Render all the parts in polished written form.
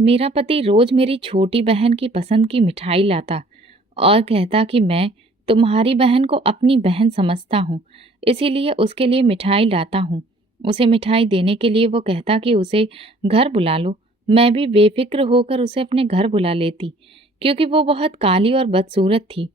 मेरा पति रोज मेरी छोटी बहन की पसंद की मिठाई लाता और कहता कि मैं तुम्हारी बहन को अपनी बहन समझता हूँ, इसीलिए उसके लिए मिठाई लाता हूँ। उसे मिठाई देने के लिए वो कहता कि उसे घर बुला लो। मैं भी बेफिक्र होकर उसे अपने घर बुला लेती, क्योंकि वो बहुत काली और बदसूरत थी।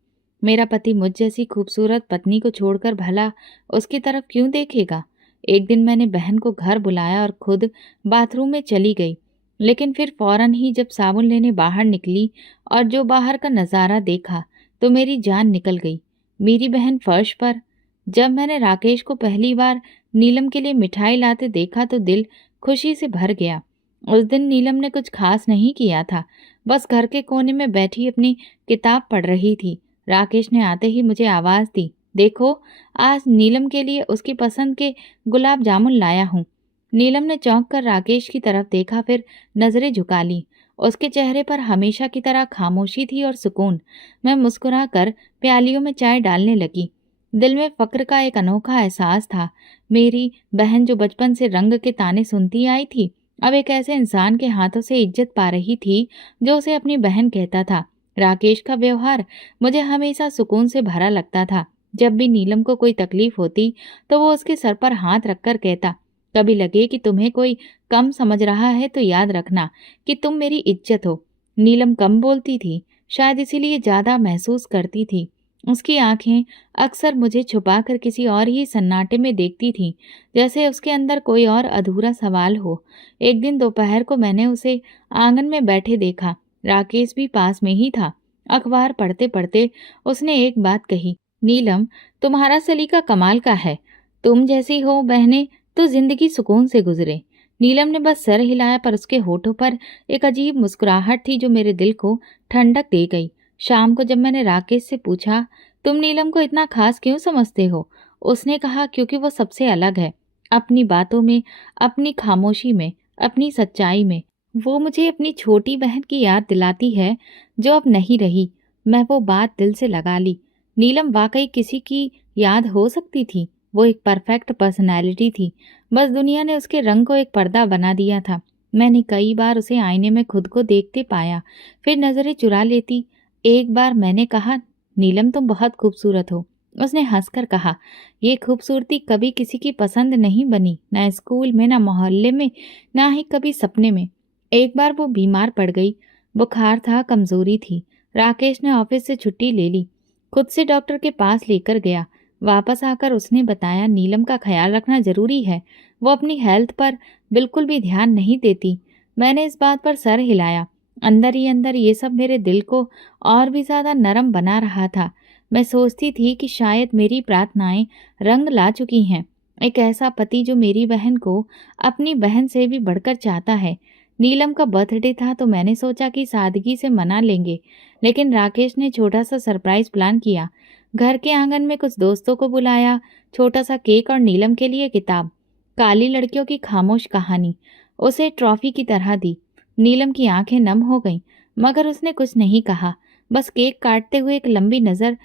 मेरा पति मुझ जैसी खूबसूरत पत्नी को छोड़कर भला उसकी तरफ क्यों देखेगा। एक दिन मैंने बहन को घर बुलाया और खुद बाथरूम में चली गई, लेकिन फिर फौरन ही जब साबुन लेने बाहर निकली और जो बाहर का नज़ारा देखा तो मेरी जान निकल गई। मेरी बहन फर्श पर। जब मैंने राकेश को पहली बार नीलम के लिए मिठाई लाते देखा तो दिल खुशी से भर गया। उस दिन नीलम ने कुछ खास नहीं किया था, बस घर के कोने में बैठी अपनी किताब पढ़ रही थी। राकेश ने आते ही मुझे आवाज़ दी, देखो, आज नीलम के लिए उसकी पसंद के गुलाब जामुन लाया हूँ। नीलम ने चौंक कर राकेश की तरफ देखा, फिर नजरें झुका ली। उसके चेहरे पर हमेशा की तरह खामोशी थी और सुकून। मैं मुस्कुरा कर प्यालियों में चाय डालने लगी। दिल में फक्र का एक अनोखा एहसास था। मेरी बहन जो बचपन से रंग के ताने सुनती आई थी, अब एक ऐसे इंसान के हाथों से इज्जत पा रही थी जो उसे अपनी बहन कहता था। राकेश का व्यवहार मुझे हमेशा सुकून से भरा लगता था। जब भी नीलम को कोई तकलीफ होती तो वो उसके सर पर हाथ रखकर कहता, कभी लगे कि तुम्हें कोई कम समझ रहा है तो याद रखना कि तुम मेरी इज्जत हो। नीलम कम बोलती थी, शायद इसीलिए ज्यादा महसूस करती थी। उसकी आंखें अक्सर मुझे छुपाकर किसी और ही सन्नाटे में देखती थीं, जैसे उसके अंदर कोई और अधूरा सवाल हो। एक दिन दोपहर को मैंने उसे आंगन में बैठे देखा। राकेश भी पास में ही था। अखबार पढ़ते पढ़ते उसने एक बात कही, नीलम, तुम्हारा सलीका कमाल का है। तुम जैसी हो बहनें तो जिंदगी सुकून से गुजरे। नीलम ने बस सर हिलाया, पर उसके होठों पर एक अजीब मुस्कुराहट थी जो मेरे दिल को ठंडक दे गई। शाम को जब मैंने राकेश से पूछा, तुम नीलम को इतना खास क्यों समझते हो, उसने कहा, क्योंकि वो सबसे अलग है। अपनी बातों में, अपनी खामोशी में, अपनी सच्चाई में। वो मुझे अपनी छोटी बहन की याद दिलाती है जो अब नहीं रही। मैं वो बात दिल से लगा ली। नीलम वाकई किसी की याद हो सकती थी। वो एक परफेक्ट पर्सनैलिटी थी, बस दुनिया ने उसके रंग को एक पर्दा बना दिया था। मैंने कई बार उसे आईने में खुद को देखते पाया, फिर नजरें चुरा लेती। एक बार मैंने कहा, नीलम, तुम बहुत खूबसूरत हो। उसने हंसकर कहा, ये खूबसूरती कभी किसी की पसंद नहीं बनी, ना स्कूल में, ना मोहल्ले में, ना ही कभी सपने में। एक बार वो बीमार पड़ गई। बुखार था, कमजोरी थी। राकेश ने ऑफिस से छुट्टी ले ली, खुद से डॉक्टर के पास लेकर गया। वापस आकर उसने बताया, नीलम का ख्याल रखना जरूरी है, वो अपनी हेल्थ पर बिल्कुल भी ध्यान नहीं देती। मैंने इस बात पर सर हिलाया। अंदर ही अंदर ये सब मेरे दिल को और भी ज्यादा नरम बना रहा था। मैं सोचती थी कि शायद मेरी प्रार्थनाएं रंग ला चुकी हैं। एक ऐसा पति जो मेरी बहन को अपनी बहन से भी बढ़कर चाहता है। नीलम का बर्थडे था तो मैंने सोचा कि सादगी से मना लेंगे, लेकिन राकेश ने छोटा सा सरप्राइज प्लान किया। घर के आंगन में कुछ दोस्तों को बुलाया, छोटा सा केक और नीलम के लिए किताब, काली लड़कियों की खामोश कहानी, उसे ट्रॉफी की तरह दी। नीलम की आंखें नम हो गईं, मगर उसने कुछ नहीं कहा, बस केक काटते हुए एक लंबी नजर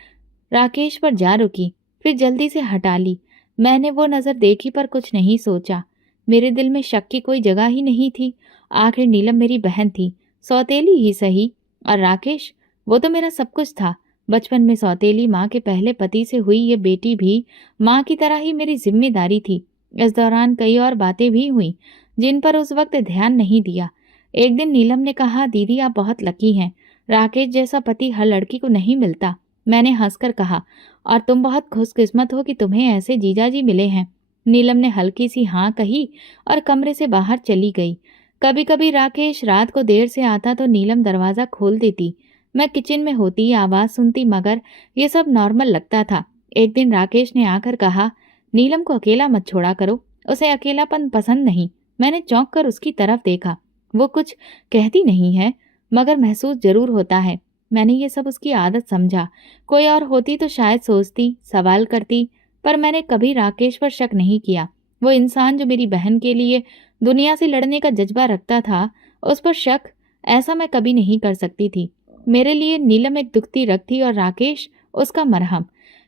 राकेश पर जा रुकी, फिर जल्दी से हटा ली। मैंने वो नजर देखी पर कुछ नहीं सोचा। मेरे दिल में शक की कोई जगह ही नहीं थी। आखिर नीलम मेरी बहन थी, सौतेली ही सही, और राकेश, वो तो मेरा सब कुछ था। बचपन में सौतेली माँ के पहले पति से हुई ये बेटी भी माँ की तरह ही मेरी जिम्मेदारी थी। इस दौरान कई और बातें भी हुई जिन पर उस वक्त ध्यान नहीं दिया। एक दिन नीलम ने कहा, दीदी, आप बहुत लकी हैं, राकेश जैसा पति हर लड़की को नहीं मिलता। मैंने हंसकर कहा, और तुम बहुत खुशकिस्मत हो कि तुम्हें ऐसे जीजाजी मिले हैं। नीलम ने हल्की सी हाँ कही और कमरे से बाहर चली गई। कभी कभी राकेश रात को देर से आता तो नीलम दरवाजा खोल देती। मैं किचन में होती, आवाज सुनती, मगर ये सब नॉर्मल लगता था। एक दिन राकेश ने आकर कहा, नीलम को अकेला मत छोड़ा करो, उसे अकेलापन पसंद नहीं। मैंने चौंक कर उसकी तरफ देखा। वो कुछ कहती नहीं है, मगर महसूस जरूर होता है। मैंने ये सब उसकी आदत समझा। कोई और होती तो शायद सोचती, सवाल करती, पर मैंने कभी राकेश पर शक नहीं किया। वो इंसान जो मेरी बहन के लिए दुनिया से लड़ने का जज्बा रखता था, उस पर शक, ऐसा मैं कभी नहीं कर सकती थी। मेरे लिए नीलम एक दुखती रग थी और राकेश उसका मरहम।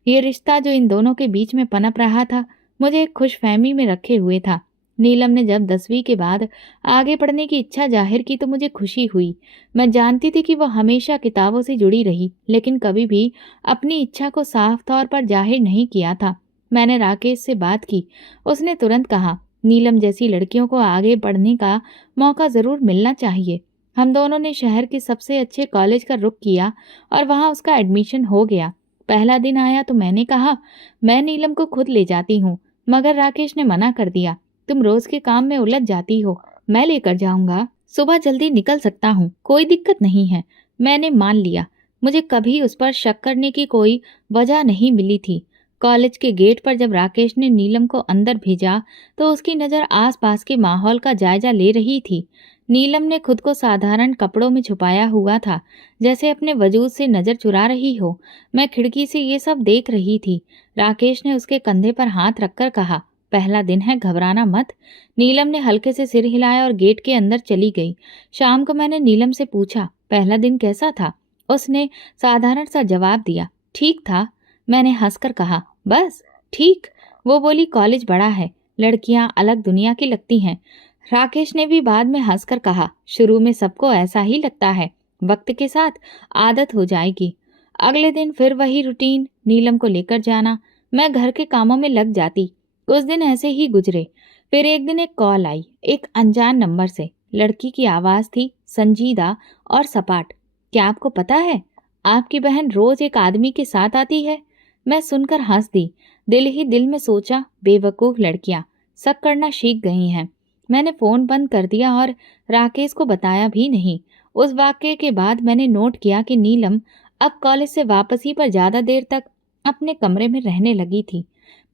ये रिश्ता जो इन दोनों के बीच में पनप रहा था, मुझे एक खुशफहमी में रखे हुए था। नीलम ने जब 10वीं के बाद आगे पढ़ने की इच्छा जाहिर की तो मुझे खुशी हुई। मैं जानती थी कि वह हमेशा किताबों से जुड़ी रही, लेकिन कभी भी अपनी इच्छा को साफ तौर पर जाहिर नहीं किया था। मैंने राकेश से बात की। उसने तुरंत कहा, नीलम जैसी लड़कियों को आगे बढ़ने का मौका ज़रूर मिलना चाहिए। हम दोनों ने शहर के सबसे अच्छे कॉलेज का रुख किया और वहाँ उसका एडमिशन हो गया। पहला दिन आया तो मैंने कहा, मैं नीलम को खुद ले जाती हूँ, मगर राकेश ने मना कर दिया। तुम रोज के काम में उलझ जाती हो, मैं लेकर जाऊंगा। सुबह जल्दी निकल सकता हूँ, कोई दिक्कत नहीं है। मैंने मान लिया। मुझे कभी उस पर शक करने की कोई वजह नहीं मिली थी। कॉलेज के गेट पर जब राकेश ने नीलम को अंदर भेजा तो उसकी नज़र आसपास के माहौल का जायजा ले रही थी। नीलम ने खुद को साधारण कपड़ों में छुपाया हुआ था, जैसे अपने वजूद से नज़र चुरा रही हो। मैं खिड़की से ये सब देख रही थी। राकेश ने उसके कंधे पर हाथ रखकर कहा, पहला दिन है, घबराना मत। नीलम ने हल्के से सिर हिलाया और गेट के अंदर चली गई। शाम को मैंने नीलम से पूछा, पहला दिन कैसा था? उसने साधारण सा जवाब दिया, ठीक था। मैंने हंसकर कहा, बस ठीक? वो बोली, कॉलेज बड़ा है, लड़कियां अलग दुनिया की लगती हैं। राकेश ने भी बाद में हंसकर कहा, शुरू में सबको ऐसा ही लगता है, वक्त के साथ आदत हो जाएगी। अगले दिन फिर वही रूटीन, नीलम को लेकर जाना, मैं घर के कामों में लग जाती। कुछ दिन ऐसे ही गुजरे। फिर एक दिन एक कॉल आई, एक अनजान नंबर से। लड़की की आवाज़ थी, संजीदा और सपाट। क्या आपको पता है, आपकी बहन रोज एक आदमी के साथ आती है? मैं सुनकर हंस दी। दिल ही दिल में सोचा, बेवकूफ़ लड़कियां शक करना सीख गई हैं। मैंने फ़ोन बंद कर दिया और राकेश को बताया भी नहीं। उस वाक़ये के बाद मैंने नोट किया कि नीलम अब कॉलेज से वापसी पर ज़्यादा देर तक अपने कमरे में रहने लगी थी।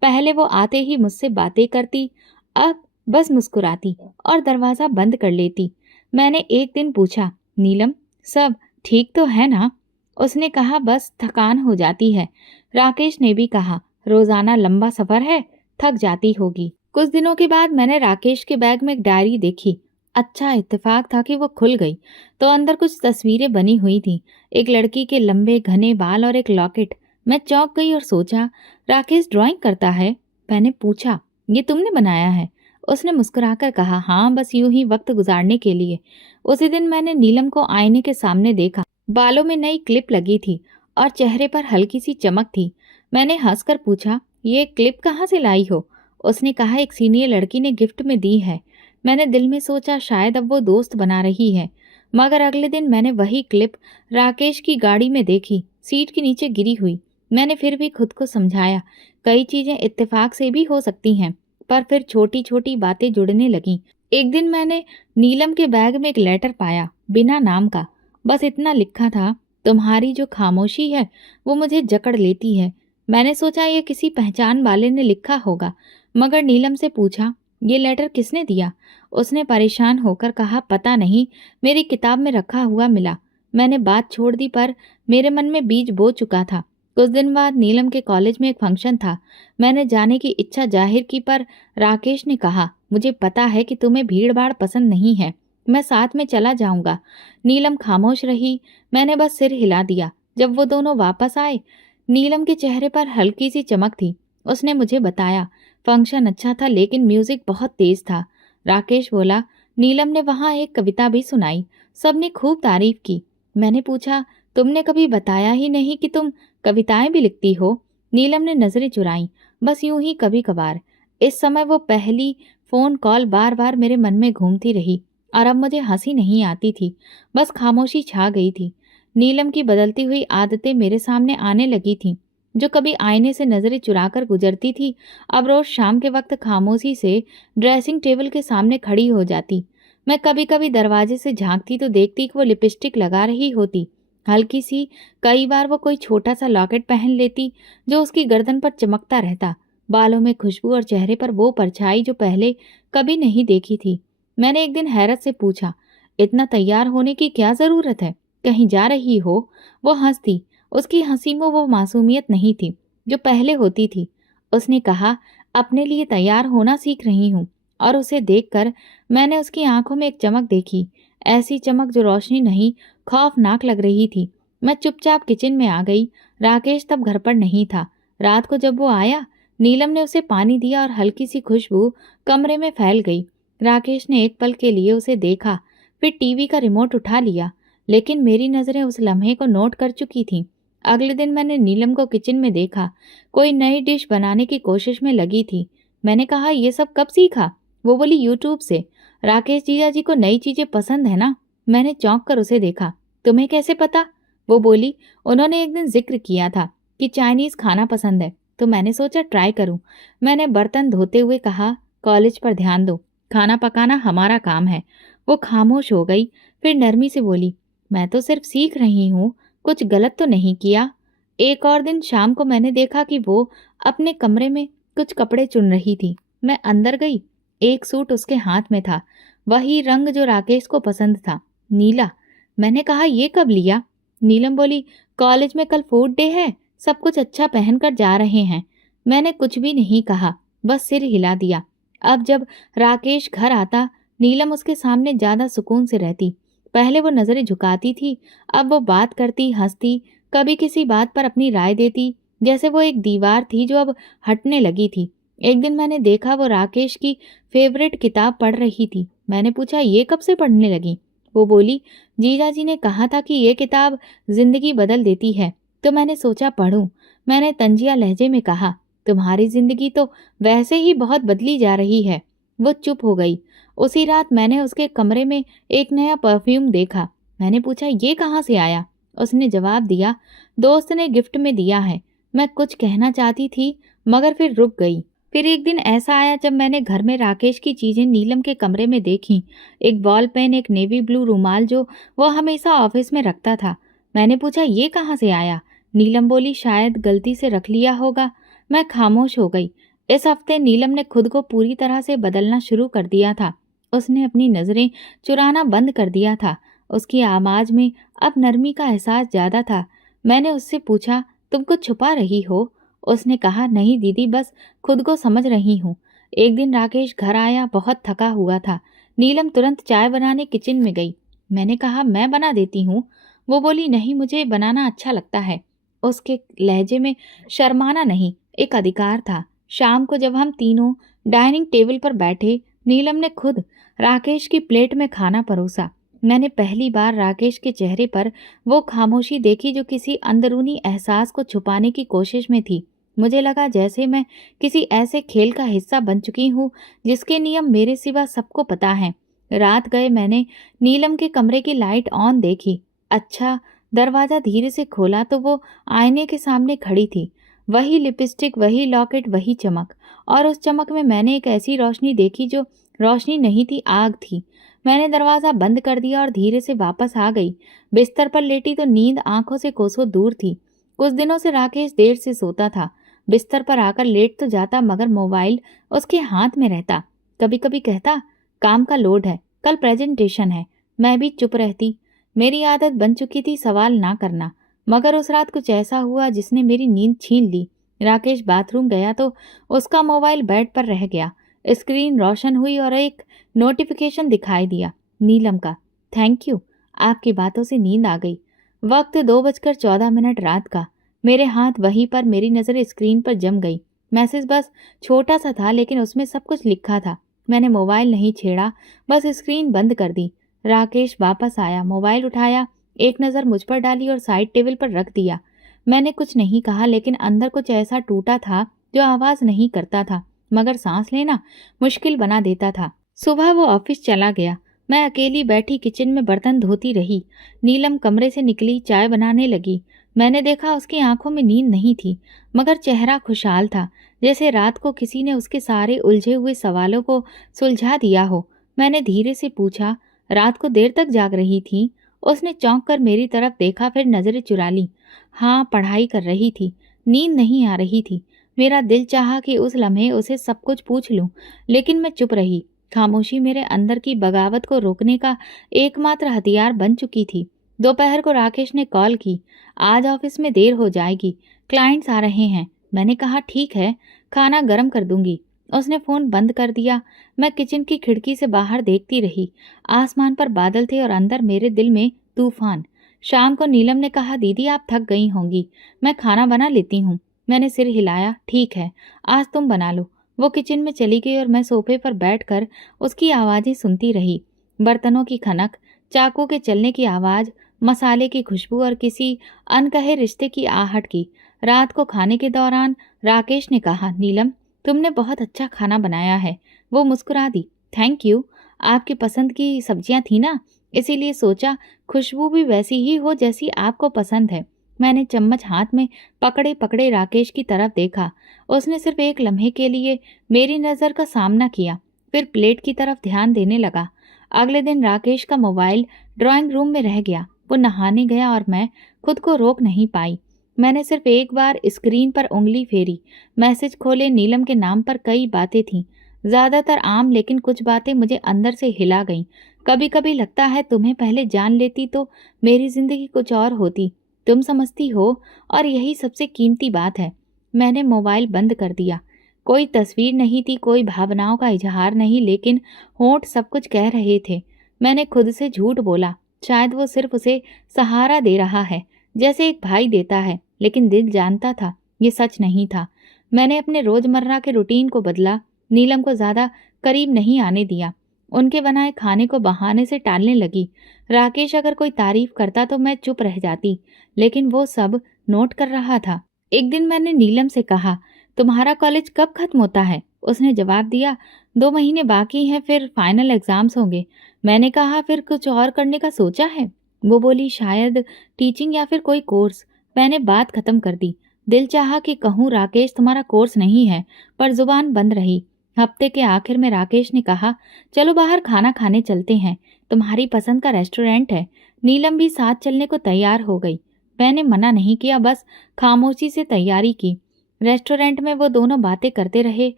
पहले वो आते ही मुझसे बातें करती, अब बस मुस्कुराती और दरवाज़ा बंद कर लेती। मैंने एक दिन पूछा, नीलम सब ठीक तो है ना? उसने कहा, बस थकान हो जाती है। राकेश ने भी कहा, रोज़ाना लंबा सफ़र है, थक जाती होगी। कुछ दिनों के बाद मैंने राकेश के बैग में एक डायरी देखी। अच्छा इत्तेफाक था कि वो खुल गई तो अंदर कुछ तस्वीरें बनी हुई थी, एक लड़की के लंबे घने बाल और एक लॉकेट। मैं चौंक गई और सोचा, राकेश ड्राइंग करता है? मैंने पूछा, ये तुमने बनाया है? उसने मुस्कुराकर कहा, हाँ, बस यूं ही वक्त गुजारने के लिए। उसी दिन मैंने नीलम को आईने के सामने देखा। बालों में नई क्लिप लगी थी और चेहरे पर हल्की सी चमक थी। मैंने हंसकर पूछा, ये क्लिप कहाँ से लाई हो? उसने कहा, एक सीनियर लड़की ने गिफ्ट में दी है। मैंने दिल में सोचा, शायद अब वो दोस्त बना रही है। मगर अगले दिन मैंने वही क्लिप राकेश की गाड़ी में देखी, सीट के नीचे गिरी हुई। मैंने फिर भी खुद को समझाया, कई चीजें इत्तेफाक से भी हो सकती हैं। पर फिर छोटी छोटी बातें जुड़ने लगीं। एक दिन मैंने नीलम के बैग में एक लेटर पाया, बिना नाम का। बस इतना लिखा था, तुम्हारी जो खामोशी है वो मुझे जकड़ लेती है। मैंने सोचा ये किसी पहचान वाले ने लिखा होगा, मगर नीलम से पूछा, ये लेटर किसने दिया? उसने परेशान होकर कहा, पता नहीं, मेरी किताब में रखा हुआ मिला। मैंने बात छोड़ दी, पर मेरे मन में बीज बो चुका था। कुछ दिन बाद नीलम के कॉलेज में एक फंक्शन था। मैंने जाने की इच्छा जाहिर की, पर राकेश ने कहा, मुझे पता है कि तुम्हें भीड़ भाड़ पसंद नहीं है, मैं साथ में चला जाऊंगा। नीलम खामोश रही। मैंने बस सिर हिला दिया। जब वो दोनों वापस आए, नीलम के चेहरे पर हल्की सी चमक थी। उसने मुझे बताया, फंक्शन अच्छा था लेकिन म्यूजिक बहुत तेज था। राकेश बोला, नीलम ने वहाँ एक कविता भी सुनाई, सबने खूब तारीफ की। मैंने पूछा, तुमने कभी बताया ही नहीं कि तुम कविताएं भी लिखती हो? नीलम ने नजरें चुराई, बस यूं ही कभी कभार। इस समय वो पहली फोन कॉल बार बार मेरे मन में घूमती रही और अब मुझे हंसी नहीं आती थी, बस खामोशी छा गई थी। नीलम की बदलती हुई आदतें मेरे सामने आने लगी थीं। जो कभी आईने से नजरें चुराकर गुजरती थी, अब रोज शाम के वक्त खामोशी से ड्रेसिंग टेबल के सामने खड़ी हो जाती। मैं कभी कभी दरवाजे से झांकती तो देखती कि वो लिपस्टिक लगा रही होती, हल्की सी। कई बार वो कोई छोटा सा लॉकेट पहन लेती जो उसकी गर्दन पर चमकता रहता। बालों में खुशबू और चेहरे पर वो परछाई जो पहले कभी नहीं देखी थी। मैंने एक दिन हैरत से पूछा, इतना तैयार होने की क्या जरूरत है, कहीं जा रही हो? वो हंसती। उसकी हंसी में वो मासूमियत नहीं थी जो पहले होती थी। उसने कहा, अपने लिए तैयार होना सीख रही हूँ। और उसे देखकर मैंने उसकी आंखों में एक चमक देखी, ऐसी चमक जो रोशनी नहीं, खौफनाक लग रही थी। मैं चुपचाप किचन में आ गई। राकेश तब घर पर नहीं था। रात को जब वो आया, नीलम ने उसे पानी दिया और हल्की सी खुशबू कमरे में फैल गई। राकेश ने एक पल के लिए उसे देखा, फिर टीवी का रिमोट उठा लिया, लेकिन मेरी नज़रें उस लम्हे को नोट कर चुकी थीं। अगले दिन मैंने नीलम को किचन में देखा, कोई नई डिश बनाने की कोशिश में लगी थी। मैंने कहा, ये सब कब सीखा? वो बोली, यूट्यूब से। राकेश जीजा जी को नई चीज़ें पसंद है ना? मैंने चौंक कर उसे देखा। तुम्हें कैसे पता? वो बोली, उन्होंने एक दिन जिक्र किया था कि चाइनीज़ खाना पसंद है, तो मैंने सोचा ट्राई करूं। मैंने बर्तन धोते हुए कहा, कॉलेज पर ध्यान दो, खाना पकाना हमारा काम है। वो खामोश हो गई, फिर नरमी से बोली, मैं तो सिर्फ सीख रही हूँ, कुछ गलत तो नहीं किया। एक और दिन शाम को मैंने देखा कि वो अपने कमरे में कुछ कपड़े चुन रही थी। मैं अंदर गई, एक सूट उसके हाथ में था, वही रंग जो राकेश को पसंद था, नीला। मैंने कहा, ये कब लिया? नीलम बोली, कॉलेज में कल फूड डे है, सब कुछ अच्छा पहनकर जा रहे हैं। मैंने कुछ भी नहीं कहा, बस सिर हिला दिया। अब जब राकेश घर आता, नीलम उसके सामने ज्यादा सुकून से रहती। पहले वो नजरें झुकाती थी, अब वो बात करती, हंसती, कभी किसी बात पर अपनी राय देती, जैसे वो एक दीवार थी जो अब हटने लगी थी। एक दिन मैंने देखा वो राकेश की फेवरेट किताब पढ़ रही थी। मैंने पूछा, ये कब से पढ़ने लगी? वो बोली, जीजा जी ने कहा था कि ये किताब जिंदगी बदल देती है, तो मैंने सोचा पढूं। मैंने तंजिया लहजे में कहा, तुम्हारी जिंदगी तो वैसे ही बहुत बदली जा रही है। वो चुप हो गई। उसी रात मैंने उसके कमरे में एक नया परफ्यूम देखा। मैंने पूछा, ये कहाँ से आया? उसने जवाब दिया, दोस्त ने गिफ्ट में दिया है। मैं कुछ कहना चाहती थी, मगर फिर रुक गई। फिर एक दिन ऐसा आया जब मैंने घर में राकेश की चीजें नीलम के कमरे में देखी। एक बॉल पेन, एक नेवी ब्लू रुमाल जो वो हमेशा ऑफिस में रखता था। मैंने पूछा, ये कहाँ से आया? नीलम बोली, शायद गलती से रख लिया होगा। मैं खामोश हो गई। इस हफ्ते नीलम ने खुद को पूरी तरह से बदलना शुरू कर दिया था। उसने अपनी नजरें चुराना बंद कर दिया था। उसकी आवाज में अब नरमी का एहसास ज्यादा था। मैंने उससे पूछा, तुम कुछ छुपा रही हो? उसने कहा, नहीं दीदी, बस खुद को समझ रही हूँ। एक दिन राकेश घर आया, बहुत थका हुआ था। नीलम तुरंत चाय बनाने किचन में गई। मैंने कहा, मैं बना देती हूँ। वो बोली, नहीं, मुझे बनाना अच्छा लगता है। उसके लहजे में शर्माना नहीं, एक अधिकार था। शाम को जब हम तीनों डाइनिंग टेबल पर बैठे, नीलम ने खुद राकेश की प्लेट में खाना परोसा। मैंने पहली बार राकेश के चेहरे पर वो खामोशी देखी जो किसी अंदरूनी एहसास को छुपाने की कोशिश में थी। मुझे लगा जैसे मैं किसी ऐसे खेल का हिस्सा बन चुकी हूँ जिसके नियम मेरे सिवा सबको पता है। रात गए मैंने नीलम के कमरे की लाइट ऑन देखी। अच्छा, दरवाजा धीरे से खोला तो वो आईने के सामने खड़ी थी। वही लिपस्टिक, वही लॉकेट, वही चमक। और उस चमक में मैंने एक ऐसी रोशनी देखी जो रोशनी नहीं थी, आग थी। मैंने दरवाजा बंद कर दिया और धीरे से वापस आ गई। बिस्तर पर लेटी तो नींद आंखों से कोसों दूर थी। कुछ दिनों से राकेश देर से सोता था। बिस्तर पर आकर लेट तो जाता, मगर मोबाइल उसके हाथ में रहता। कभी कभी कहता, काम का लोड है, कल प्रेजेंटेशन है। मैं भी चुप रहती। मेरी आदत बन चुकी थी सवाल ना करना। मगर उस रात कुछ ऐसा हुआ जिसने मेरी नींद छीन ली। राकेश बाथरूम गया तो उसका मोबाइल बेड पर रह गया। स्क्रीन रोशन हुई और एक नोटिफिकेशन दिखाई दिया, नीलम का। थैंक यू, आपकी बातों से नींद आ गई। वक्त 2:14 रात का। मेरे हाथ वहीं पर, मेरी नज़र स्क्रीन पर जम गई। मैसेज बस छोटा सा था, लेकिन उसमें सब कुछ लिखा था। मैंने मोबाइल नहीं छेड़ा, बस स्क्रीन बंद कर दी। राकेश वापस आया, मोबाइल उठाया, एक नज़र मुझ पर डाली और साइड टेबल पर रख दिया। मैंने कुछ नहीं कहा, लेकिन अंदर कुछ ऐसा टूटा था जो आवाज़ नहीं करता था, मगर सांस लेना मुश्किल बना देता था। सुबह वो ऑफिस चला गया। मैं अकेली बैठी किचन में बर्तन धोती रही। नीलम कमरे से निकली, चाय बनाने लगी। मैंने देखा उसकी आंखों में नींद नहीं थी, मगर चेहरा खुशहाल था, जैसे रात को किसी ने उसके सारे उलझे हुए सवालों को सुलझा दिया हो। मैंने धीरे से पूछा, रात को देर तक जाग रही थी? उसने चौंक कर मेरी तरफ देखा, फिर नजरें चुरा ली। हाँ, पढ़ाई कर रही थी, नींद नहीं आ रही थी। मेरा दिल चाहा कि उस लम्हे उसे सब कुछ पूछ लूं, लेकिन मैं चुप रही। खामोशी मेरे अंदर की बगावत को रोकने का एकमात्र हथियार बन चुकी थी। दोपहर को राकेश ने कॉल की, आज ऑफिस में देर हो जाएगी, क्लाइंट्स आ रहे हैं। मैंने कहा, ठीक है, खाना गर्म कर दूंगी। उसने फोन बंद कर दिया। मैं किचन की खिड़की से बाहर देखती रही। आसमान पर बादल थे और अंदर मेरे दिल में तूफान। शाम को नीलम ने कहा, दीदी आप थक गई होंगी, मैं खाना बना लेती हूँ। मैंने सिर हिलाया। ठीक है, आज तुम बना लो। वो किचन में चली गई और मैं सोफे पर बैठकर उसकी आवाज़ें सुनती रही। बर्तनों की खनक, चाकू के चलने की आवाज़, मसाले की खुशबू और किसी अनकहे रिश्ते की आहट की। रात को खाने के दौरान राकेश ने कहा, नीलम, तुमने बहुत अच्छा खाना बनाया है। वो मुस्कुरा दी। Thank you. आपकी पसंद की सब्जियां थी ना, इसीलिए सोचा खुशबू भी वैसी ही हो जैसी आपको पसंद है। मैंने चम्मच हाथ में पकड़े पकड़े राकेश की तरफ देखा। उसने सिर्फ एक लम्हे के लिए मेरी नज़र का सामना किया, फिर प्लेट की तरफ ध्यान देने लगा। अगले दिन राकेश का मोबाइल ड्राइंग रूम में रह गया। वो नहाने गया और मैं खुद को रोक नहीं पाई। मैंने सिर्फ एक बार स्क्रीन पर उंगली फेरी। मैसेज खोले। नीलम के नाम पर कई बातें थीं, ज़्यादातर आम, लेकिन कुछ बातें मुझे अंदर से हिला गईं। कभी कभी लगता है तुम्हें पहले जान लेती तो मेरी जिंदगी कुछ और होती। तुम समझती हो, और यही सबसे कीमती बात है। मैंने मोबाइल बंद कर दिया। कोई तस्वीर नहीं थी, कोई भावनाओं का इजहार नहीं, लेकिन होंठ सब कुछ कह रहे थे। मैंने खुद से झूठ बोला। शायद वो सिर्फ उसे सहारा दे रहा है, जैसे एक भाई देता है, लेकिन दिल जानता था ये सच नहीं था। मैंने अपने रोजमर्रा के रूटीन को बदला। नीलम को ज्यादा करीब नहीं आने दिया। उनके बनाए खाने को बहाने से टालने लगी। राकेश अगर कोई तारीफ करता तो मैं चुप रह जाती, लेकिन वो सब नोट कर रहा था। एक दिन मैंने नीलम से कहा, तुम्हारा कॉलेज कब खत्म होता है? उसने जवाब दिया, 2 महीने बाकी हैं, फिर फाइनल एग्जाम्स होंगे। मैंने कहा, फिर कुछ और करने का सोचा है? वो बोली, शायद टीचिंग या फिर कोई कोर्स। मैंने बात खत्म कर दी। दिल चाहा कि कहूँ राकेश तुम्हारा कोर्स नहीं है, पर जुबान बंद रही। हफ्ते के आखिर में राकेश ने कहा, चलो बाहर खाना खाने चलते हैं, तुम्हारी पसंद का रेस्टोरेंट है। नीलम भी साथ चलने को तैयार हो गई। मैंने मना नहीं किया, बस खामोशी से तैयारी की। रेस्टोरेंट में वो दोनों बातें करते रहे।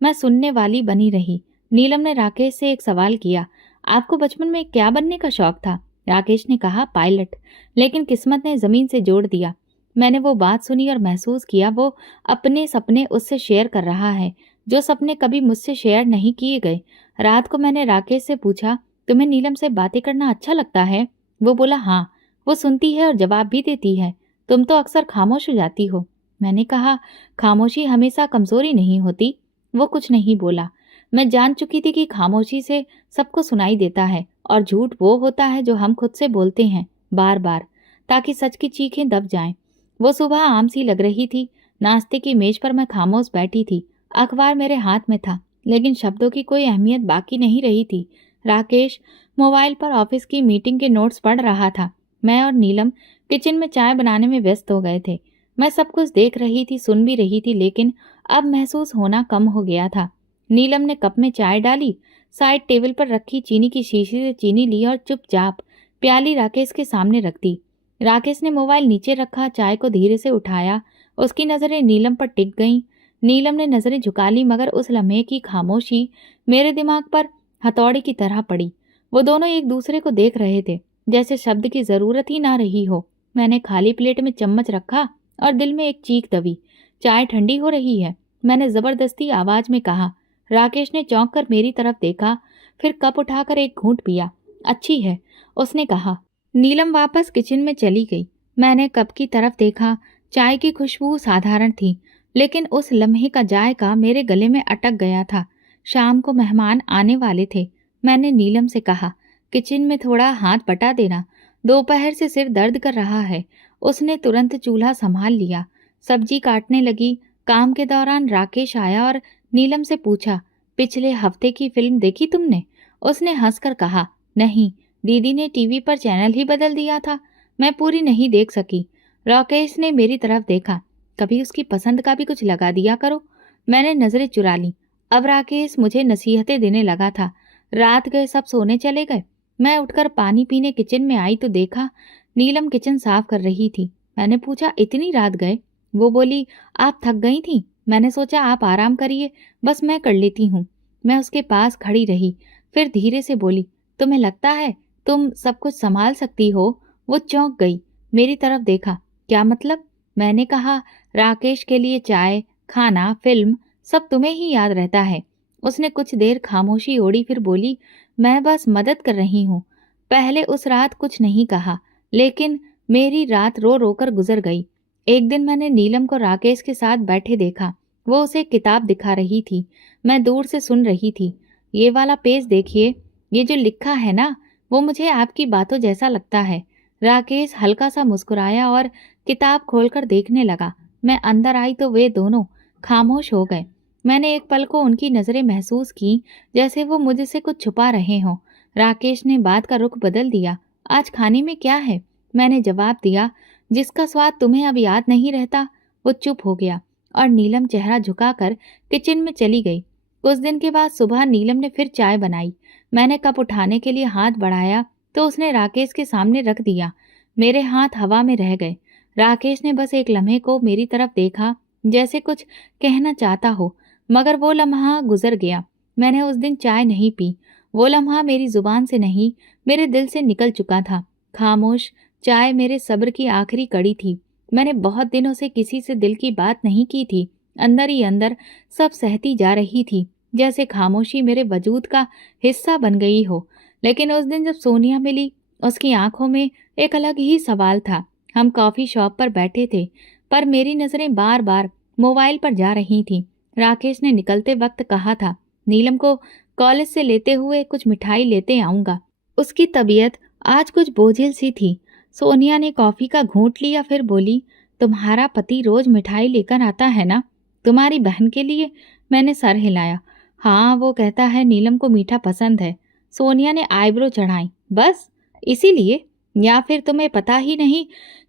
मैं सुनने वाली बनी रही। नीलम ने राकेश से एक सवाल किया, आपको बचपन में क्या बनने का शौक था? राकेश ने कहा, पायलट, लेकिन किस्मत ने जमीन से जोड़ दिया। मैंने वो बात सुनी और महसूस किया वो अपने सपने उससे शेयर कर रहा है, जो सपने कभी मुझसे शेयर नहीं किए गए। रात को मैंने राकेश से पूछा, तुम्हें नीलम से बातें करना अच्छा लगता है? वो बोला, हाँ। वो सुनती है और जवाब भी देती है। तुम तो अक्सर खामोश हो जाती हो। मैंने कहा, खामोशी हमेशा कमजोरी नहीं होती। वो कुछ नहीं बोला। मैं जान चुकी थी कि खामोशी से सबको सुनाई देता है, और झूठ वो होता है जो हम खुद से बोलते हैं बार बार, ताकि सच की चीखें दब जाएं। वो सुबह आम सी लग रही थी। नाश्ते की मेज पर मैं खामोश बैठी थी। अखबार मेरे हाथ में था, लेकिन शब्दों की कोई अहमियत बाकी नहीं रही थी। राकेश मोबाइल पर ऑफिस की मीटिंग के नोट्स पढ़ रहा था। मैं और नीलम किचन में चाय बनाने में व्यस्त हो गए थे। मैं सब कुछ देख रही थी, सुन भी रही थी, लेकिन अब महसूस होना कम हो गया था। नीलम ने कप में चाय डाली, साइड टेबल पर रखी चीनी की शीशी से चीनी ली और चुपचाप प्याली राकेश के सामने रख दी। राकेश ने मोबाइल नीचे रखा, चाय को धीरे से उठाया। उसकी नज़रें नीलम पर टिक गईं। नीलम ने नज़रें झुका ली, मगर उस लम्हे की खामोशी मेरे दिमाग पर हथौड़ी की तरह पड़ी। वो दोनों एक दूसरे को देख रहे थे, जैसे शब्द की ज़रूरत ही ना रही हो। मैंने खाली प्लेट में चम्मच रखा और दिल में एक चीख दबी, चाय ठंडी हो रही है। मैंने ज़बरदस्ती आवाज़ में कहा। राकेश ने चौंक कर मेरी तरफ देखा, फिर कप उठाकर एक घूंट पिया। अच्छी है, उसने कहा। नीलम वापस किचन में चली गई। मैंने कप की तरफ देखा। चाय की खुशबू साधारण थी, लेकिन उस लम्हे का जायका मेरे गले में अटक गया था। शाम को मेहमान आने वाले थे। मैंने नीलम से कहा, किचन में थोड़ा हाथ बटा देना, दोपहर से सिर दर्द कर रहा है। उसने तुरंत चूल्हा संभाल लिया। सब्जी काटने लगी। काम के दौरान राकेश आया और नीलम से पूछा, पिछले हफ्ते की फिल्म देखी तुमने? उसने हंसकर कहा, नहीं, दीदी ने टीवी पर चैनल ही बदल दिया था, मैं पूरी नहीं देख सकी। राकेश ने मेरी तरफ देखा, कभी उसकी पसंद का भी कुछ लगा दिया करो। मैंने नजरें चुरा ली। अब राकेश मुझे नसीहतें देने लगा था। रात गए, सब सोने चले गए। मैं उठकर पानी पीने किचन में आई तो देखा नीलम किचन साफ कर रही थी। मैंने पूछा, इतनी रात गए? वो बोली, आप थक गई थी, मैंने सोचा आप आराम करिए, बस मैं कर लेती हूँ। मैं उसके पास खड़ी रही, फिर धीरे से बोली, तुम्हें लगता है तुम सब कुछ संभाल सकती हो? वो चौंक गई, मेरी तरफ देखा। क्या मतलब? मैंने कहा, राकेश के लिए चाय, खाना, फिल्म सब तुम्हें ही याद रहता है। उसने कुछ देर खामोशी ओढ़ी, फिर बोली, मैं बस मदद कर रही हूँ। पहले उस रात कुछ नहीं कहा, लेकिन मेरी रात रो रो कर गुजर गई। एक दिन मैंने नीलम को राकेश के साथ बैठे देखा। वो उसे किताब दिखा रही थी। मैं दूर से सुन रही थी। ये वाला पेज देखिए, ये जो लिखा है ना, वो मुझे आपकी बातों जैसा लगता है। राकेश हल्का सा मुस्कुराया और किताब खोलकर देखने लगा। मैं अंदर आई तो वे दोनों खामोश हो गए। मैंने एक पल को उनकी नजरें महसूस की, जैसे वो मुझसे कुछ छुपा रहे हों। राकेश ने बात का रुख बदल दिया। आज खाने में क्या है? मैंने जवाब दिया, जिसका स्वाद तुम्हें अब याद नहीं रहता। वो चुप हो गया और नीलम चेहरा झुकाकर किचन में चली गई। कुछ दिन के बाद सुबह नीलम ने फिर चाय बनाई। मैंने कप उठाने के लिए हाथ बढ़ाया तो उसने राकेश के सामने रख दिया। मेरे हाथ हवा में रह गए। राकेश ने बस एक लम्हे को मेरी तरफ देखा, जैसे कुछ कहना चाहता हो, मगर वो लम्हा गुजर गया। मैंने उस दिन चाय नहीं पी। वो लम्हा मेरी जुबान से नहीं, मेरे दिल से निकल चुका था। खामोश चाय मेरे सब्र की आखिरी कड़ी थी। मैंने बहुत दिनों से किसी से दिल की बात नहीं की थी। अंदर ही अंदर सब सहती जा रही थी, जैसे खामोशी मेरे वजूद का हिस्सा बन गई हो। लेकिन उस दिन जब सोनिया मिली, उसकी आंखों में एक अलग ही सवाल था। हम कॉफी शॉप पर बैठे थे, पर मेरी नजरें बार बार मोबाइल पर जा रही थीं। राकेश ने निकलते वक्त कहा था, नीलम को कॉलेज से लेते हुए कुछ मिठाई लेते आऊंगा। उसकी तबीयत आज कुछ बोझिल सी थी। सोनिया ने कॉफी का घूंट लिया, फिर बोली, तुम्हारा पति रोज मिठाई लेकर आता है ना? तुम्हारी बहन के लिए? मैंने सर हिलाया। हाँ, वो कहता है नीलम को मीठा पसंद है। सोनिया ने आईब्रो चढ़ाई। बस इसीलिए? या फिर तुम्हें पता ही नहीं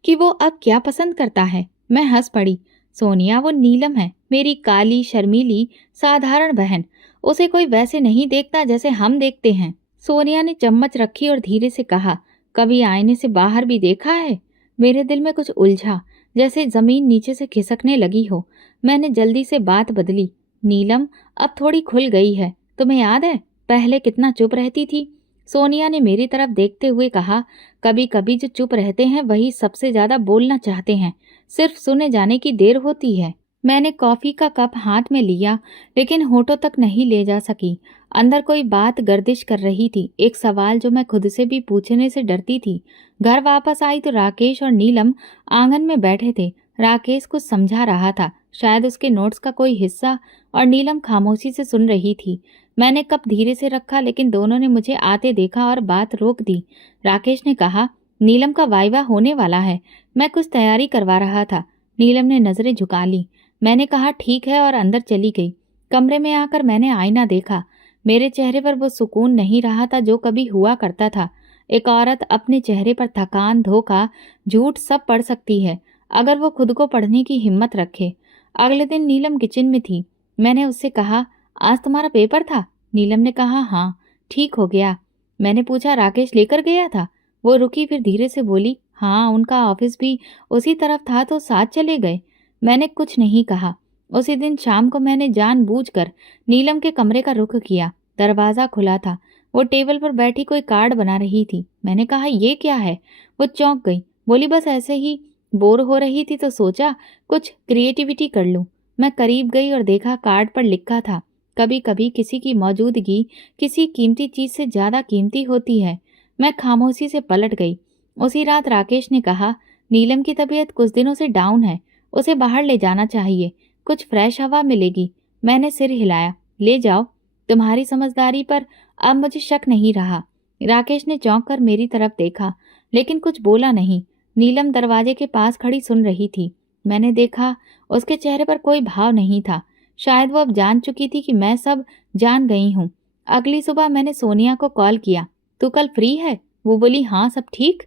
कि वो अब क्या पसंद करता है? मैं हंस पड़ी। सोनिया, वो नीलम है, मेरी काली शर्मीली साधारण बहन। उसे कोई वैसे नहीं देखता जैसे हम देखते हैं। सोनिया ने चम्मच रखी और धीरे से कहा, कभी आईने से बाहर भी देखा है? मेरे दिल में कुछ उलझा, जैसे जमीन नीचे से खिसकने लगी हो। मैंने जल्दी से बात बदली। नीलम अब थोड़ी खुल गई है। तुम्हें याद है पहले कितना चुप रहती थी? सोनिया ने मेरी तरफ देखते हुए कहा, कभी कभी जो चुप रहते हैं वही सबसे ज्यादा बोलना चाहते हैं। सिर्फ सुने जाने की देर होती है। मैंने कॉफी का कप हाथ में लिया, लेकिन होठों तक नहीं ले जा सकी। अंदर कोई बात गर्दिश कर रही थी, एक सवाल जो मैं खुद से भी पूछने से डरती थी। घर वापस आई तो राकेश और नीलम आंगन में बैठे थे। राकेश कुछ समझा रहा था, शायद उसके नोट्स का कोई हिस्सा, और नीलम खामोशी से सुन रही थी। मैंने कप धीरे से रखा, लेकिन दोनों ने मुझे आते देखा और बात रोक दी। राकेश ने कहा, नीलम का वाइवा होने वाला है, मैं कुछ तैयारी करवा रहा था। नीलम ने नजरें झुका ली। मैंने कहा ठीक है, और अंदर चली गई। कमरे में आकर मैंने आईना देखा। मेरे चेहरे पर वो सुकून नहीं रहा था जो कभी हुआ करता था। एक औरत अपने चेहरे पर थकान, धोखा, झूठ सब पढ़ सकती है, अगर वो खुद को पढ़ने की हिम्मत रखे। अगले दिन नीलम किचन में थी। मैंने उससे कहा, आज तुम्हारा पेपर था? नीलम ने कहा, हाँ। ठीक हो गया? मैंने पूछा, राकेश लेकर गया था? वो रुकी, फिर धीरे से बोली, हाँ, उनका ऑफिस भी उसी तरफ था तो साथ चले गए। मैंने कुछ नहीं कहा। उसी दिन शाम को मैंने जानबूझकर नीलम के कमरे का रुख किया। दरवाजा खुला था। वो टेबल पर बैठी कोई कार्ड बना रही थी। मैंने कहा, ये क्या है? वो चौंक गई। बोली, बस ऐसे ही बोर हो रही थी तो सोचा कुछ क्रिएटिविटी कर लूं। मैं करीब गई और देखा कार्ड पर लिखा था, कभी कभी किसी की मौजूदगी किसी कीमती चीज से ज्यादा कीमती होती है। मैं खामोशी से पलट गई। उसी रात राकेश ने कहा, नीलम की तबीयत कुछ दिनों से डाउन है, उसे बाहर ले जाना चाहिए, कुछ फ्रेश हवा मिलेगी। मैंने सिर हिलाया। ले जाओ, तुम्हारी समझदारी पर अब मुझे शक नहीं रहा। राकेश ने चौंक कर मेरी तरफ देखा, लेकिन कुछ बोला नहीं। नीलम दरवाजे के पास खड़ी सुन रही थी। मैंने देखा, उसके चेहरे पर कोई भाव नहीं था। शायद वो अब जान चुकी थी कि मैं सब जान गई हूँ। अगली सुबह मैंने सोनिया को कॉल किया। तू कल फ्री है? वो बोली, हाँ, सब ठीक।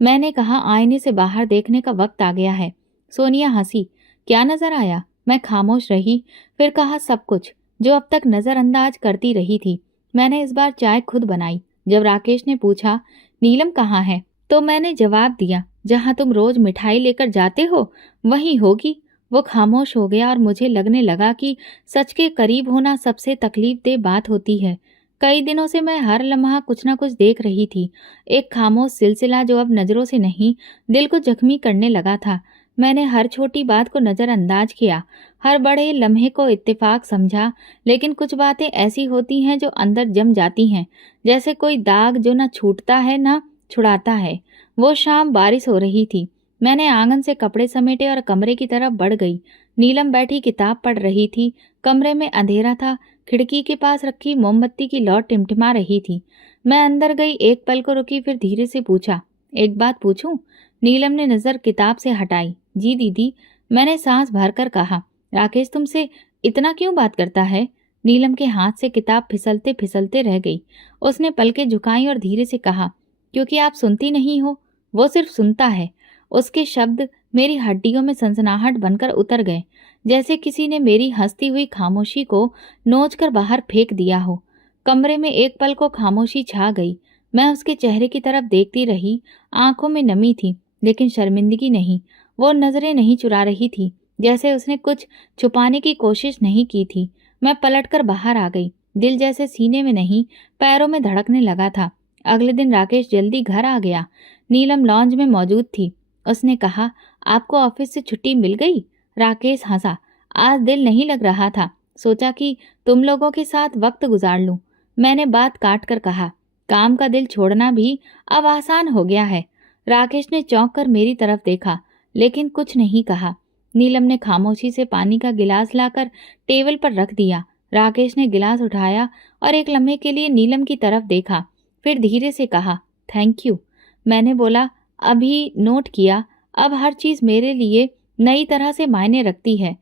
मैंने कहा, आईने से बाहर देखने का वक्त आ गया है। सोनिया हंसी। क्या नजर आया? मैं खामोश रही। फिर कहा, सब कुछ, जो अब तक नजरअंदाज करती रही थी। मैंने इस बार चाय खुद बनाई। जब राकेश ने पूछा, नीलम कहाँ है, तो मैंने जवाब दिया, जहाँ तुम रोज मिठाई लेकर जाते हो वहीं होगी। वो खामोश हो गया और मुझे लगने लगा कि सच के करीब होना सबसे तकलीफदेह बात होती है। कई दिनों से मैं हर लम्हा कुछ न कुछ देख रही थी, एक खामोश सिलसिला जो अब नजरों से नहीं, दिल को जख्मी करने लगा था। मैंने हर छोटी बात को नजरअंदाज किया, हर बड़े लम्हे को इत्तेफाक समझा, लेकिन कुछ बातें ऐसी होती हैं जो अंदर जम जाती हैं, जैसे कोई दाग जो न छूटता है न छुड़ाता है। वो शाम बारिश हो रही थी। मैंने आंगन से कपड़े समेटे और कमरे की तरफ बढ़ गई। नीलम बैठी किताब पढ़ रही थी। कमरे में अंधेरा था। खिड़की के पास रखी मोमबत्ती की लौ टिमटिमा रही थी। मैं अंदर गई, एक पल को रुकी, फिर धीरे से पूछा, एक बात पूछूं? नीलम ने नजर किताब से हटाई। जी दीदी, मैंने सांस भरकर कहा। राकेश तुमसे इतना क्यों बात करता है? नीलम के हाथ से किताब फिसलते फिसलते रह गई। उसने पलकें झुकाई और धीरे से कहा, क्योंकि आप सुनती नहीं हो। वो सिर्फ सुनता है। उसके शब्द मेरी हड्डियों में सनसनाहट बनकर उतर गए, जैसे किसी ने मेरी हंसती हुई खामोशी को नोचकर बाहर फेंक दिया हो। कमरे में एक पल को खामोशी छा गई। मैं उसके चेहरे की तरफ देखती रही। आंखों में नमी थी, लेकिन शर्मिंदगी नहीं। वो नजरें नहीं चुरा रही थी, जैसे उसने कुछ छुपाने की कोशिश नहीं की थी। मैं पलटकर बाहर आ गई। दिल जैसे सीने में नहीं, पैरों में धड़कने लगा था। अगले दिन राकेश जल्दी घर आ गया। नीलम लॉन्ज में मौजूद थी। उसने कहा, आपको ऑफिस से छुट्टी मिल गई? राकेश हंसा। आज दिल नहीं लग रहा था। सोचा कि तुम लोगों के साथ वक्त गुजार लूं। मैंने बात काट कर कहा, काम का दिल छोड़ना भी अब आसान हो गया है। राकेश ने चौंक कर मेरी तरफ देखा, लेकिन कुछ नहीं कहा। नीलम ने खामोशी से पानी का गिलास लाकर टेबल पर रख दिया। राकेश ने गिलास उठाया और एक लम्हे के लिए नीलम की तरफ देखा, फिर धीरे से कहा, थैंक यू। मैंने बोला, अभी नोट किया। अब हर चीज मेरे लिए नई तरह से मायने रखती है।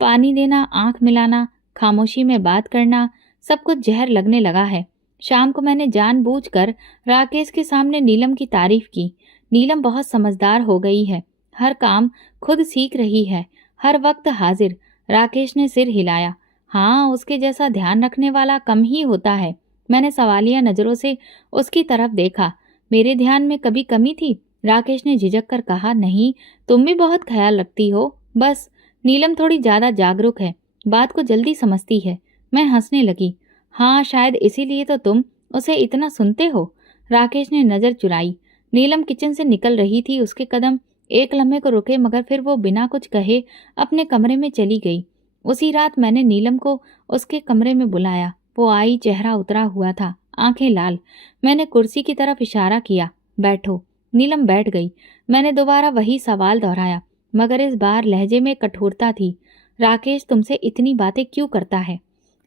पानी देना, आंख मिलाना, खामोशी में बात करना, सब कुछ जहर लगने लगा है। शाम को मैंने जानबूझकर राकेश के सामने नीलम की तारीफ की। नीलम बहुत समझदार हो गई है। हर काम खुद सीख रही है, हर वक्त हाजिर। राकेश ने सिर हिलाया। हाँ, उसके जैसा ध्यान रखने वाला कम ही होता है। मैंने सवालिया नजरों से उसकी तरफ देखा। मेरे ध्यान में कभी कमी थी? राकेश ने झिझक कर कहा, नहीं, तुम भी बहुत ख्याल रखती हो। बस नीलम थोड़ी ज्यादा जागरूक है, बात को जल्दी समझती है। मैं हंसने लगी। हाँ, शायद इसीलिए तो तुम उसे इतना सुनते हो। राकेश ने नजर चुराई। नीलम किचन से निकल रही थी। उसके कदम एक लम्हे को रुके, मगर फिर वो बिना कुछ कहे अपने कमरे में चली गई। उसी रात मैंने नीलम को उसके कमरे में बुलाया। वो आई, चेहरा उतरा हुआ था, आंखें लाल। मैंने कुर्सी की तरफ इशारा किया, बैठो। नीलम बैठ गई। मैंने दोबारा वही सवाल दोहराया, मगर इस बार लहजे में कठोरता थी। राकेश तुमसे इतनी बातें क्यों करता है?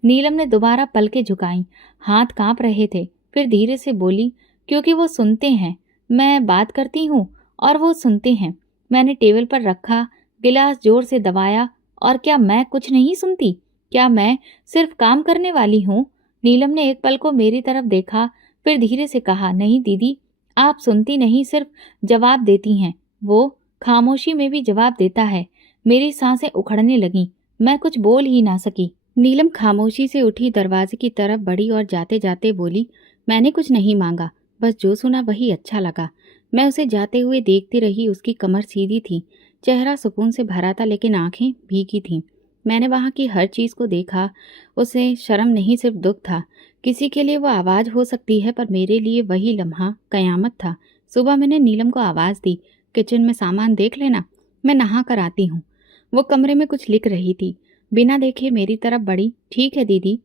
नीलम ने दोबारा पलकें झुकाई, हाथ कांप रहे थे। फिर धीरे से बोली, क्योंकि वो सुनते हैं। मैं बात करती हूँ और वो सुनते हैं। मैंने टेबल पर रखा गिलास जोर से दबाया। और क्या मैं कुछ नहीं सुनती? क्या मैं सिर्फ काम करने वाली हूँ? नीलम ने एक पल को मेरी तरफ देखा, फिर धीरे से कहा, नहीं दीदी, आप सुनती नहीं, सिर्फ जवाब देती हैं। वो खामोशी में भी जवाब देता है। मेरी सांसें उखड़ने लगीं। मैं कुछ बोल ही ना सकी। नीलम खामोशी से उठी, दरवाजे की तरफ बढ़ी और जाते जाते बोली, मैंने कुछ नहीं मांगा, बस जो सुना वही अच्छा लगा। मैं उसे जाते हुए देखती रही। उसकी कमर सीधी थी, चेहरा सुकून से भरा था, लेकिन आंखें भीगी थीं। मैंने वहाँ की हर चीज़ को देखा। उसे शर्म नहीं, सिर्फ दुख था। किसी के लिए वो आवाज़ हो सकती है, पर मेरे लिए वही लम्हा कयामत था। सुबह मैंने नीलम को आवाज़ दी, किचन में सामान देख लेना, मैं नहा कर आती हूँ। वो कमरे में कुछ लिख रही थी। बिना देखे मेरी तरफ बढ़ी। ठीक है दीदी,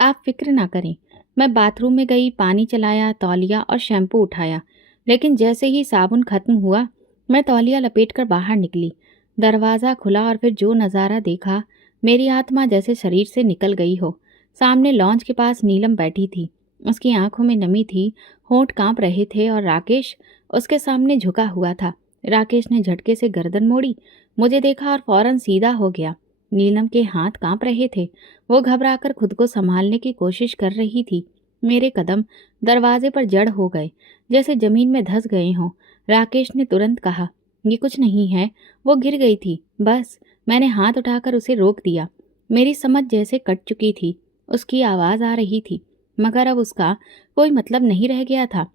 आप फिक्र ना करें। मैं बाथरूम में गई, पानी चलाया, तौलिया और शैम्पू उठाया, लेकिन जैसे ही साबुन खत्म हुआ, मैं तौलिया लपेटकर बाहर निकली। दरवाज़ा खुला और फिर जो नज़ारा देखा, मेरी आत्मा जैसे शरीर से निकल गई हो। सामने लॉन्च के पास नीलम बैठी थी। उसकी आंखों में नमी थी, होंठ कांप रहे थे, और राकेश उसके सामने झुका हुआ था। राकेश ने झटके से गर्दन मोड़ी, मुझे देखा और फौरन सीधा हो गया। नीलम के हाथ कांप रहे थे। वो घबराकर खुद को संभालने की कोशिश कर रही थी। मेरे कदम दरवाजे पर जड़ हो गए, जैसे जमीन में धंस गए हों। राकेश ने तुरंत कहा, ये कुछ नहीं है, वो गिर गई थी बस। मैंने हाथ उठाकर उसे रोक दिया। मेरी समझ जैसे कट चुकी थी। उसकी आवाज़ आ रही थी, मगर अब उसका कोई मतलब नहीं रह गया था।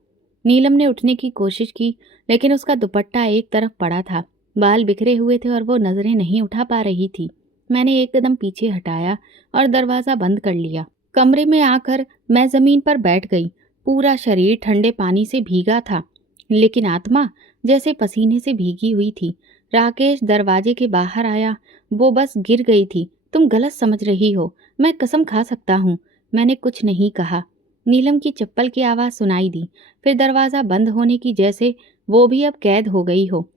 नीलम ने उठने की कोशिश की, लेकिन उसका दुपट्टा एक तरफ पड़ा था, बाल बिखरे हुए थे और वो नजरें नहीं उठा पा रही थी। मैंने एक कदम पीछे हटाया और दरवाज़ा बंद कर लिया। कमरे में आकर मैं ज़मीन पर बैठ गई। पूरा शरीर ठंडे पानी से भीगा था, लेकिन आत्मा जैसे पसीने से भीगी हुई थी। राकेश दरवाजे के बाहर आया। वो बस गिर गई थी। तुम गलत समझ रही हो, मैं कसम खा सकता हूँ। मैंने कुछ नहीं कहा। नीलम की चप्पल की आवाज़ सुनाई दी, फिर दरवाज़ा बंद होने की, जैसे वो भी अब कैद हो गई हो।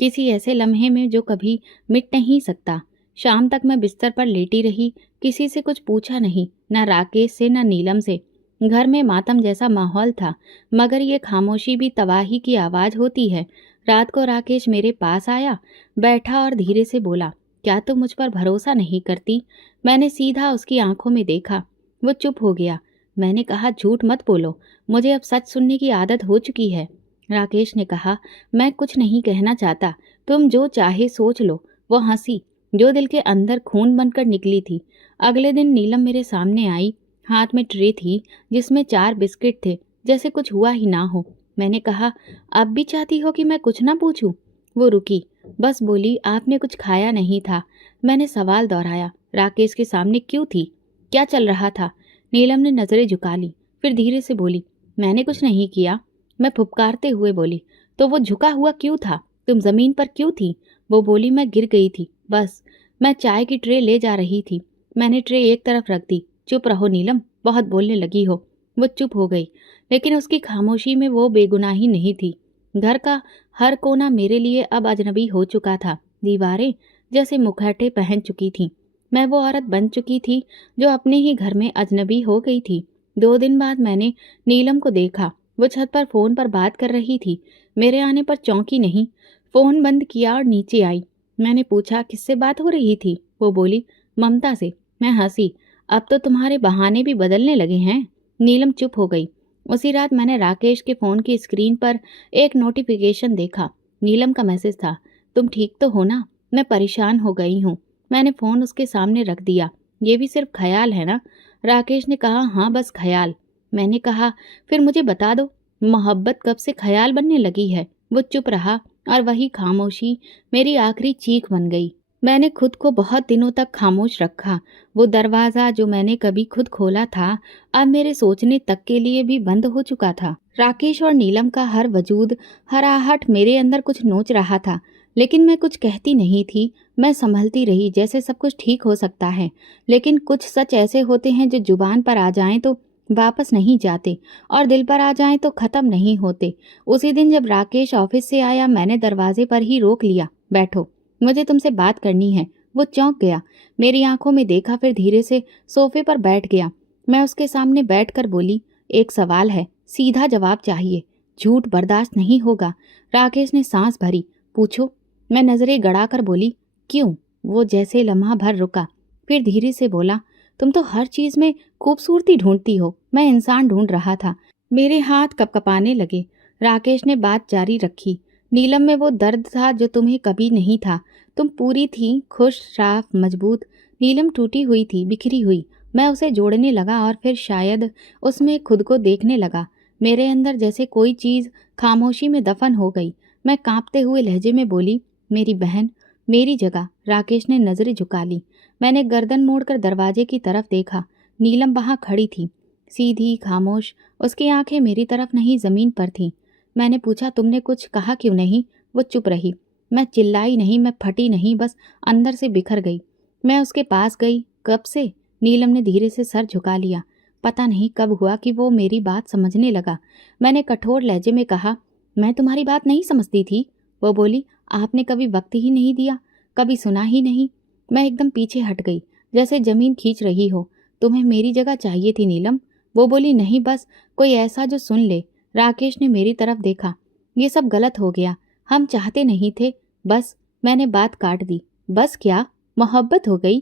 किसी ऐसे लम्हे में जो कभी मिट नहीं सकता। शाम तक मैं बिस्तर पर लेटी रही, किसी से कुछ पूछा नहीं, ना राकेश से ना नीलम से। घर में मातम जैसा माहौल था, मगर ये खामोशी भी तबाही की आवाज़ होती है। रात को राकेश मेरे पास आया, बैठा और धीरे से बोला, क्या तुम मुझ पर भरोसा नहीं करती? मैंने सीधा उसकी आंखों में देखा। वो चुप हो गया। मैंने कहा, झूठ मत बोलो, मुझे अब सच सुनने की आदत हो चुकी है। राकेश ने कहा, मैं कुछ नहीं कहना चाहता, तुम जो चाहे सोच लो। वो हंसी, जो दिल के अंदर खून बनकर निकली थी। अगले दिन नीलम मेरे सामने आई, हाथ में ट्रे थी जिसमें 4 बिस्किट थे, जैसे कुछ हुआ ही ना हो। मैंने कहा, अब भी चाहती हो कि मैं कुछ ना पूछूं? वो रुकी, बस बोली, आपने कुछ खाया नहीं था। मैंने सवाल दोहराया, राकेश के सामने क्यों थी? क्या चल रहा था? नीलम ने नजरें झुका ली, फिर धीरे से बोली, मैंने कुछ नहीं किया। मैं फुपकारते हुए बोली, तो वो झुका हुआ क्यों था? तुम जमीन पर क्यों थी? वो बोली, मैं गिर गई थी, बस। मैं चाय की ट्रे ले जा रही थी। मैंने ट्रे एक तरफ रख दी। चुप रहो नीलम, बहुत बोलने लगी हो। वो चुप हो गई, लेकिन उसकी खामोशी में वो बेगुनाही नहीं थी। घर का हर कोना मेरे लिए अब अजनबी हो चुका था। दीवारें जैसे मुखौटे पहन चुकी थीं। मैं वो औरत बन चुकी थी जो अपने ही घर में अजनबी हो गई थी। 2 दिन बाद मैंने नीलम को देखा। वो छत पर फ़ोन पर बात कर रही थी। मेरे आने पर चौंकी नहीं, फ़ोन बंद किया और नीचे आई। मैंने पूछा, किससे बात हो रही थी? वो बोली, ममता से। मैं हंसी, अब तो तुम्हारे बहाने भी बदलने लगे हैं। नीलम चुप हो गई। उसी रात मैंने राकेश के फ़ोन की स्क्रीन पर एक नोटिफिकेशन देखा। नीलम का मैसेज था, तुम ठीक तो हो ना? मैं परेशान हो गई हूँ। मैंने फ़ोन उसके सामने रख दिया। ये भी सिर्फ ख्याल है ना? राकेश ने कहा, हाँ बस ख्याल। मैंने कहा, फिर मुझे बता दो, मोहब्बत कब से ख्याल बनने लगी है? वो चुप रहा और वही खामोशी मेरी आखिरी चीख बन गई। मैंने खुद को बहुत दिनों तक खामोश रखा। वो दरवाज़ा जो मैंने कभी खुद खोला था, अब मेरे सोचने तक के लिए भी बंद हो चुका था। राकेश और नीलम का हर वजूद, हर आहट मेरे अंदर कुछ नोच रहा था, लेकिन मैं कुछ कहती नहीं थी। मैं संभलती रही, जैसे सब कुछ ठीक हो सकता है। लेकिन कुछ सच ऐसे होते हैं जो जुबान पर आ जाएं तो वापस नहीं जाते, और दिल पर आ जाएं तो ख़त्म नहीं होते। उसी दिन जब राकेश ऑफिस से आया, मैंने दरवाजे पर ही रोक लिया, बैठो, मुझे तुमसे बात करनी है। वो चौंक गया, मेरी आंखों में देखा, फिर धीरे से सोफे पर बैठ गया। मैं उसके सामने बैठकर बोली, एक सवाल है, सीधा जवाब चाहिए, झूठ बर्दाश्त नहीं होगा। राकेश ने सांस भरी, पूछो। मैं नजरें गड़ाकर बोली, क्यों? वो जैसे लम्हा भर रुका, फिर धीरे से बोला, तुम तो हर चीज में खूबसूरती ढूंढती हो, मैं इंसान ढूंढ रहा था। मेरे हाथ कपकपाने लगे। राकेश ने बात जारी रखी, नीलम में वो दर्द था जो तुम्हें कभी नहीं था। तुम पूरी थी, खुश, साफ, मजबूत। नीलम टूटी हुई थी, बिखरी हुई। मैं उसे जोड़ने लगा और फिर शायद उसमें खुद को देखने लगा। मेरे अंदर जैसे कोई चीज़ खामोशी में दफन हो गई। मैं कांपते हुए लहजे में बोली, मेरी बहन, मेरी जगह। राकेश ने नजरें झुका ली। मैंने गर्दन मोड़कर दरवाजे की तरफ देखा। नीलम वहां खड़ी थी, सीधी, खामोश। उसकी आंखें मेरी तरफ नहीं, जमीन पर थीं। मैंने पूछा, तुमने कुछ कहा क्यों नहीं? वो चुप रही। मैं चिल्लाई नहीं, मैं फटी नहीं, बस अंदर से बिखर गई। मैं उसके पास गई। कब से? नीलम ने धीरे से सर झुका लिया। पता नहीं कब हुआ कि वो मेरी बात समझने लगा। मैंने कठोर लहजे में कहा, मैं तुम्हारी बात नहीं समझती थी। वो बोली, आपने कभी वक्त ही नहीं दिया, कभी सुना ही नहीं। मैं एकदम पीछे हट गई, जैसे जमीन खींच रही हो। तुम्हें मेरी जगह चाहिए थी नीलम। वो बोली, नहीं, बस कोई ऐसा जो सुन ले। राकेश ने मेरी तरफ देखा। ये सब गलत हो गया, हम चाहते नहीं थे, बस। मैंने बात काट दी। बस क्या? मोहब्बत हो गई।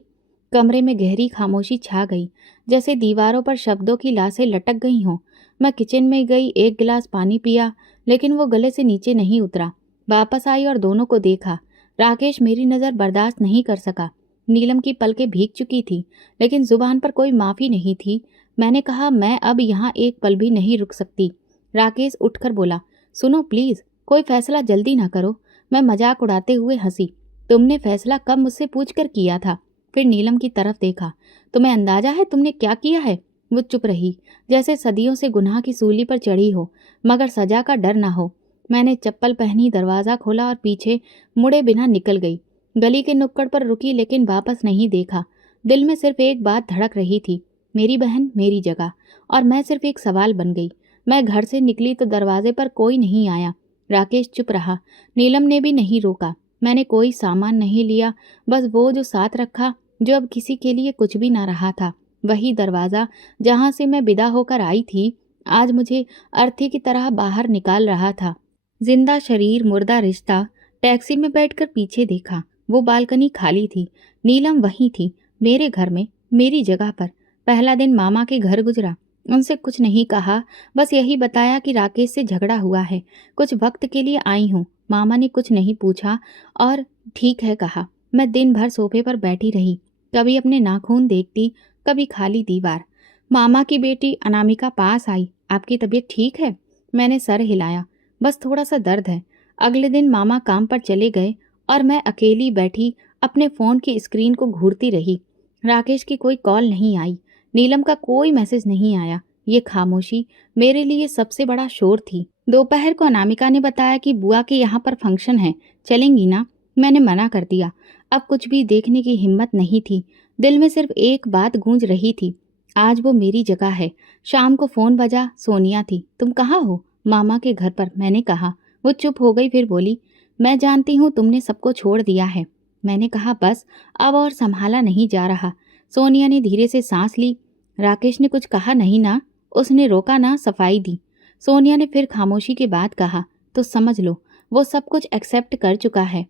कमरे में गहरी खामोशी छा गई, जैसे दीवारों पर शब्दों की लाशें लटक गई हों। मैं किचन में गई, एक गिलास पानी पिया, लेकिन वो गले से नीचे नहीं उतरा। वापस आई और दोनों को देखा। राकेश मेरी नज़र बर्दाश्त नहीं कर सका। नीलम की पलकें भीग चुकी थी, लेकिन जुबान पर कोई माफ़ी नहीं थी। मैंने कहा, मैं अब यहाँ एक पल भी नहीं रुक सकती। राकेश उठकर बोला, सुनो प्लीज़, कोई फैसला जल्दी ना करो। मैं मजाक उड़ाते हुए हंसी। तुमने फैसला कब मुझसे पूछ कर किया था? फिर नीलम की तरफ देखा। तुम्हें अंदाजा है तुमने क्या किया है? वो चुप रही, जैसे सदियों से गुनाह की सूली पर चढ़ी हो, मगर सजा का डर ना हो। मैंने चप्पल पहनी, दरवाज़ा खोला और पीछे मुड़े बिना निकल गई। गली के नुक्कड़ पर रुकी, लेकिन वापस नहीं देखा। दिल में सिर्फ एक बात धड़क रही थी, मेरी बहन, मेरी जगह। और मैं सिर्फ एक सवाल बन गई। मैं घर से निकली तो दरवाजे पर कोई नहीं आया। राकेश चुप रहा। नीलम ने भी नहीं रोका। मैंने कोई सामान नहीं लिया, बस वो जो साथ रखा, जो अब किसी के लिए कुछ भी ना रहा था। वही दरवाज़ा जहाँ से मैं विदा होकर आई थी, आज मुझे अर्थी की तरह बाहर निकाल रहा था। जिंदा शरीर मुर्दा रिश्ता। टैक्सी में बैठकर पीछे देखा, वो बालकनी खाली थी। नीलम वहीं थी, मेरे घर में, मेरी जगह पर। पहला दिन मामा के घर गुजरा। उनसे कुछ नहीं कहा, बस यही बताया कि राकेश से झगड़ा हुआ है, कुछ वक्त के लिए आई हूँ। मामा ने कुछ नहीं पूछा और ठीक है कहा। मैं दिन भर सोफे पर बैठी रही, कभी अपने नाखून देखती, कभी खाली दीवार। मामा की बेटी अनामिका पास आई। आपकी तबीयत ठीक है? मैंने सर हिलाया। बस थोड़ा सा दर्द है। अगले दिन मामा काम पर चले गए और मैं अकेली बैठी अपने फ़ोन की स्क्रीन को घूरती रही। राकेश की कोई कॉल नहीं आई, नीलम का कोई मैसेज नहीं आया। ये खामोशी मेरे लिए सबसे बड़ा शोर थी। दोपहर को अनामिका ने बताया कि बुआ के यहाँ पर फंक्शन है, चलेंगी ना? मैंने मना कर दिया। अब कुछ भी देखने की हिम्मत नहीं थी। दिल में सिर्फ एक बात गूंज रही थी, आज वो मेरी जगह है। शाम को फ़ोन बजा, सोनिया थी। तुम कहाँ हो? मामा के घर पर, मैंने कहा। वो चुप हो गई, फिर बोली, मैं जानती हूँ तुमने सबको छोड़ दिया है। मैंने कहा बस, अब और संभाला नहीं जा रहा। सोनिया ने धीरे से सांस ली। राकेश ने कुछ कहा नहीं ना? उसने रोका ना, सफाई दी। सोनिया ने फिर खामोशी के बाद कहा, तो समझ लो वो सब कुछ एक्सेप्ट कर चुका है।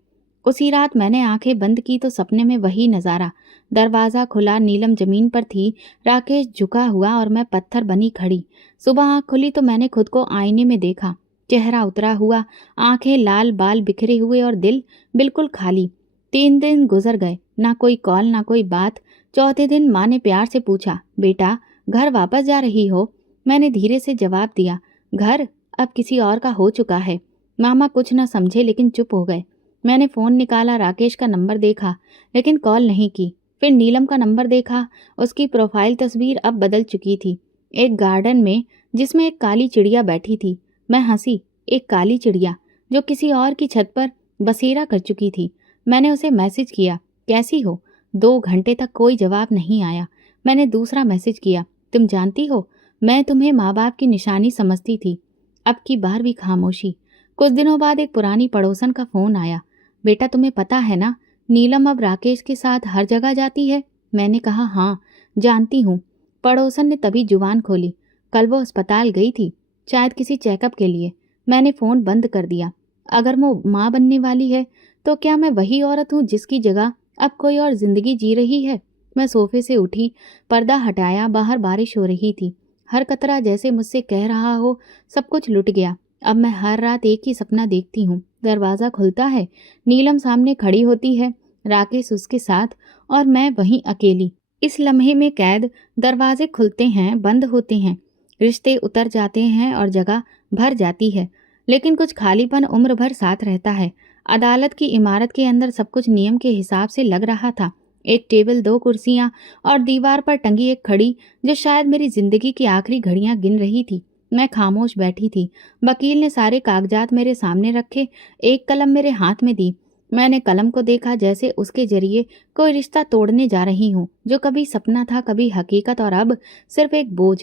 उसी रात मैंने आंखें बंद की तो सपने में वही नज़ारा। दरवाज़ा खुला, नीलम जमीन पर थी, राकेश झुका हुआ और मैं पत्थर बनी खड़ी। सुबह आँख खुली तो मैंने खुद को आईने में देखा, चेहरा उतरा हुआ, आंखें लाल, बाल बिखरे हुए और दिल बिल्कुल खाली। 3 दिन गुजर गए, ना कोई कॉल ना कोई बात। चौथे दिन माँ ने प्यार से पूछा, बेटा घर वापस जा रही हो? मैंने धीरे से जवाब दिया, घर अब किसी और का हो चुका है। मामा कुछ न समझे लेकिन चुप हो गए। मैंने फ़ोन निकाला, राकेश का नंबर देखा लेकिन कॉल नहीं की। फिर नीलम का नंबर देखा, उसकी प्रोफाइल तस्वीर अब बदल चुकी थी। एक गार्डन में जिसमें एक काली चिड़िया बैठी थी। मैं हंसी, एक काली चिड़िया जो किसी और की छत पर बसेरा कर चुकी थी। मैंने उसे मैसेज किया, कैसी हो? 2 घंटे तक कोई जवाब नहीं आया। मैंने दूसरा मैसेज किया, तुम जानती हो मैं तुम्हें माँ बाप की निशानी समझती थी। अब की बार भी खामोशी। कुछ दिनों बाद एक पुरानी पड़ोसन का फ़ोन आया, बेटा तुम्हें पता है ना, नीलम अब राकेश के साथ हर जगह जाती है। मैंने कहा हाँ जानती हूँ। पड़ोसन ने तभी जुबान खोली, कल वो अस्पताल गई थी, शायद किसी चेकअप के लिए। मैंने फ़ोन बंद कर दिया। अगर वो माँ बनने वाली है तो क्या मैं वही औरत हूँ जिसकी जगह अब कोई और जिंदगी जी रही है? मैं सोफे से उठी, पर्दा हटाया। बाहर बारिश हो रही थी। हर कतरा जैसे मुझसे कह रहा हो सब कुछ लुट गया। अब मैं हर रात एक ही सपना देखती हूँ। दरवाज़ा खुलता है, नीलम सामने खड़ी होती है, राकेश उसके साथ और मैं वहीं अकेली। इस लम्हे में कैद। दरवाजे खुलते हैं, बंद होते हैं, रिश्ते उतर जाते हैं और जगह भर जाती है, लेकिन कुछ खालीपन उम्र भर साथ रहता है। अदालत की इमारत के अंदर सब कुछ नियम के हिसाब से लग रहा था। एक टेबल, 2 कुर्सियां और दीवार पर टंगी एक घड़ी जो शायद मेरी जिंदगी की आखिरी घड़ियां गिन रही थी। मैं खामोश बैठी थी। वकील ने सारे कागजात मेरे सामने रखे, एक कलम मेरे हाथ में दी। मैंने कलम को देखा जैसे उसके जरिए कोई रिश्ता तोड़ने जा रही हूँ, जो कभी सपना था, कभी हकीकत और अब सिर्फ एक बोझ।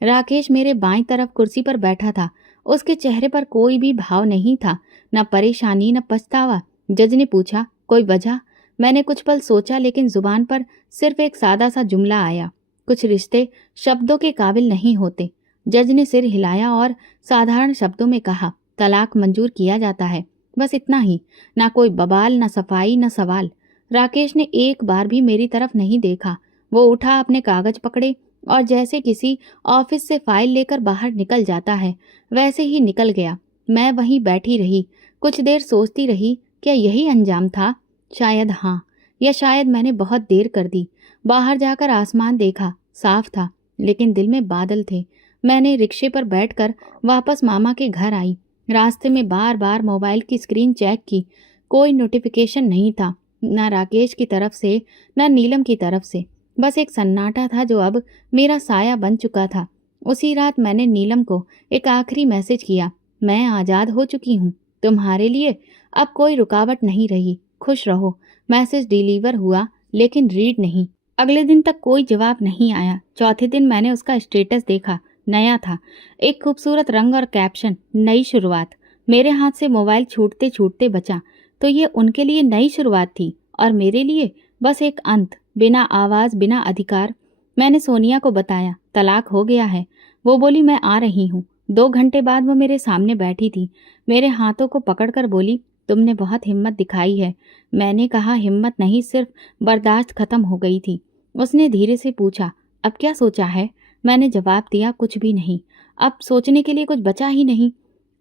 राकेश मेरे बाईं तरफ कुर्सी पर बैठा था। उसके चेहरे पर कोई भी भाव नहीं था, न परेशानी न पछतावा। जज ने पूछा, कोई वजह? मैंने कुछ पल सोचा लेकिन जुबान पर सिर्फ एक सादा सा जुमला आया, कुछ रिश्ते शब्दों के काबिल नहीं होते। जज ने सिर हिलाया और साधारण शब्दों में कहा, तलाक मंजूर किया जाता है। बस इतना ही, ना कोई बवाल, ना सफाई, ना सवाल। राकेश ने एक बार भी मेरी तरफ नहीं देखा। वो उठा, अपने कागज पकड़े और जैसे किसी ऑफिस से फाइल लेकर बाहर निकल जाता है वैसे ही निकल गया। मैं वहीं बैठी रही, कुछ देर सोचती रही, क्या यही अंजाम था? शायद हाँ, या शायद मैंने बहुत देर कर दी। बाहर जाकर आसमान देखा, साफ था लेकिन दिल में बादल थे। मैंने रिक्शे पर बैठकर वापस मामा के घर आई। रास्ते में बार बार मोबाइल की स्क्रीन चेक की, कोई नोटिफिकेशन नहीं था, ना राकेश की तरफ से ना नीलम की तरफ से। बस एक सन्नाटा था जो अब मेरा साया बन चुका था। उसी रात मैंने नीलम को एक आखिरी मैसेज किया, मैं आज़ाद हो चुकी हूँ, तुम्हारे लिए अब कोई रुकावट नहीं रही, खुश रहो। मैसेज डिलीवर हुआ लेकिन रीड नहीं। अगले दिन तक कोई जवाब नहीं आया। चौथे दिन मैंने उसका स्टेटस देखा, नया था, एक खूबसूरत रंग और कैप्शन, नई शुरुआत। मेरे हाथ से मोबाइल छूटते छूटते बचा तो ये उनके लिए नई शुरुआत थी और मेरे लिए बस एक अंत, बिना आवाज़, बिना अधिकार। मैंने सोनिया को बताया, तलाक हो गया है। वो बोली, मैं आ रही हूँ। 2 घंटे बाद वो मेरे सामने बैठी थी। मेरे हाथों को पकड़कर बोली, तुमने बहुत हिम्मत दिखाई है। मैंने कहा, हिम्मत नहीं, सिर्फ बर्दाश्त खत्म हो गई थी। उसने धीरे से पूछा, अब क्या सोचा है? मैंने जवाब दिया, कुछ भी नहीं। अब सोचने के लिए कुछ बचा ही नहीं।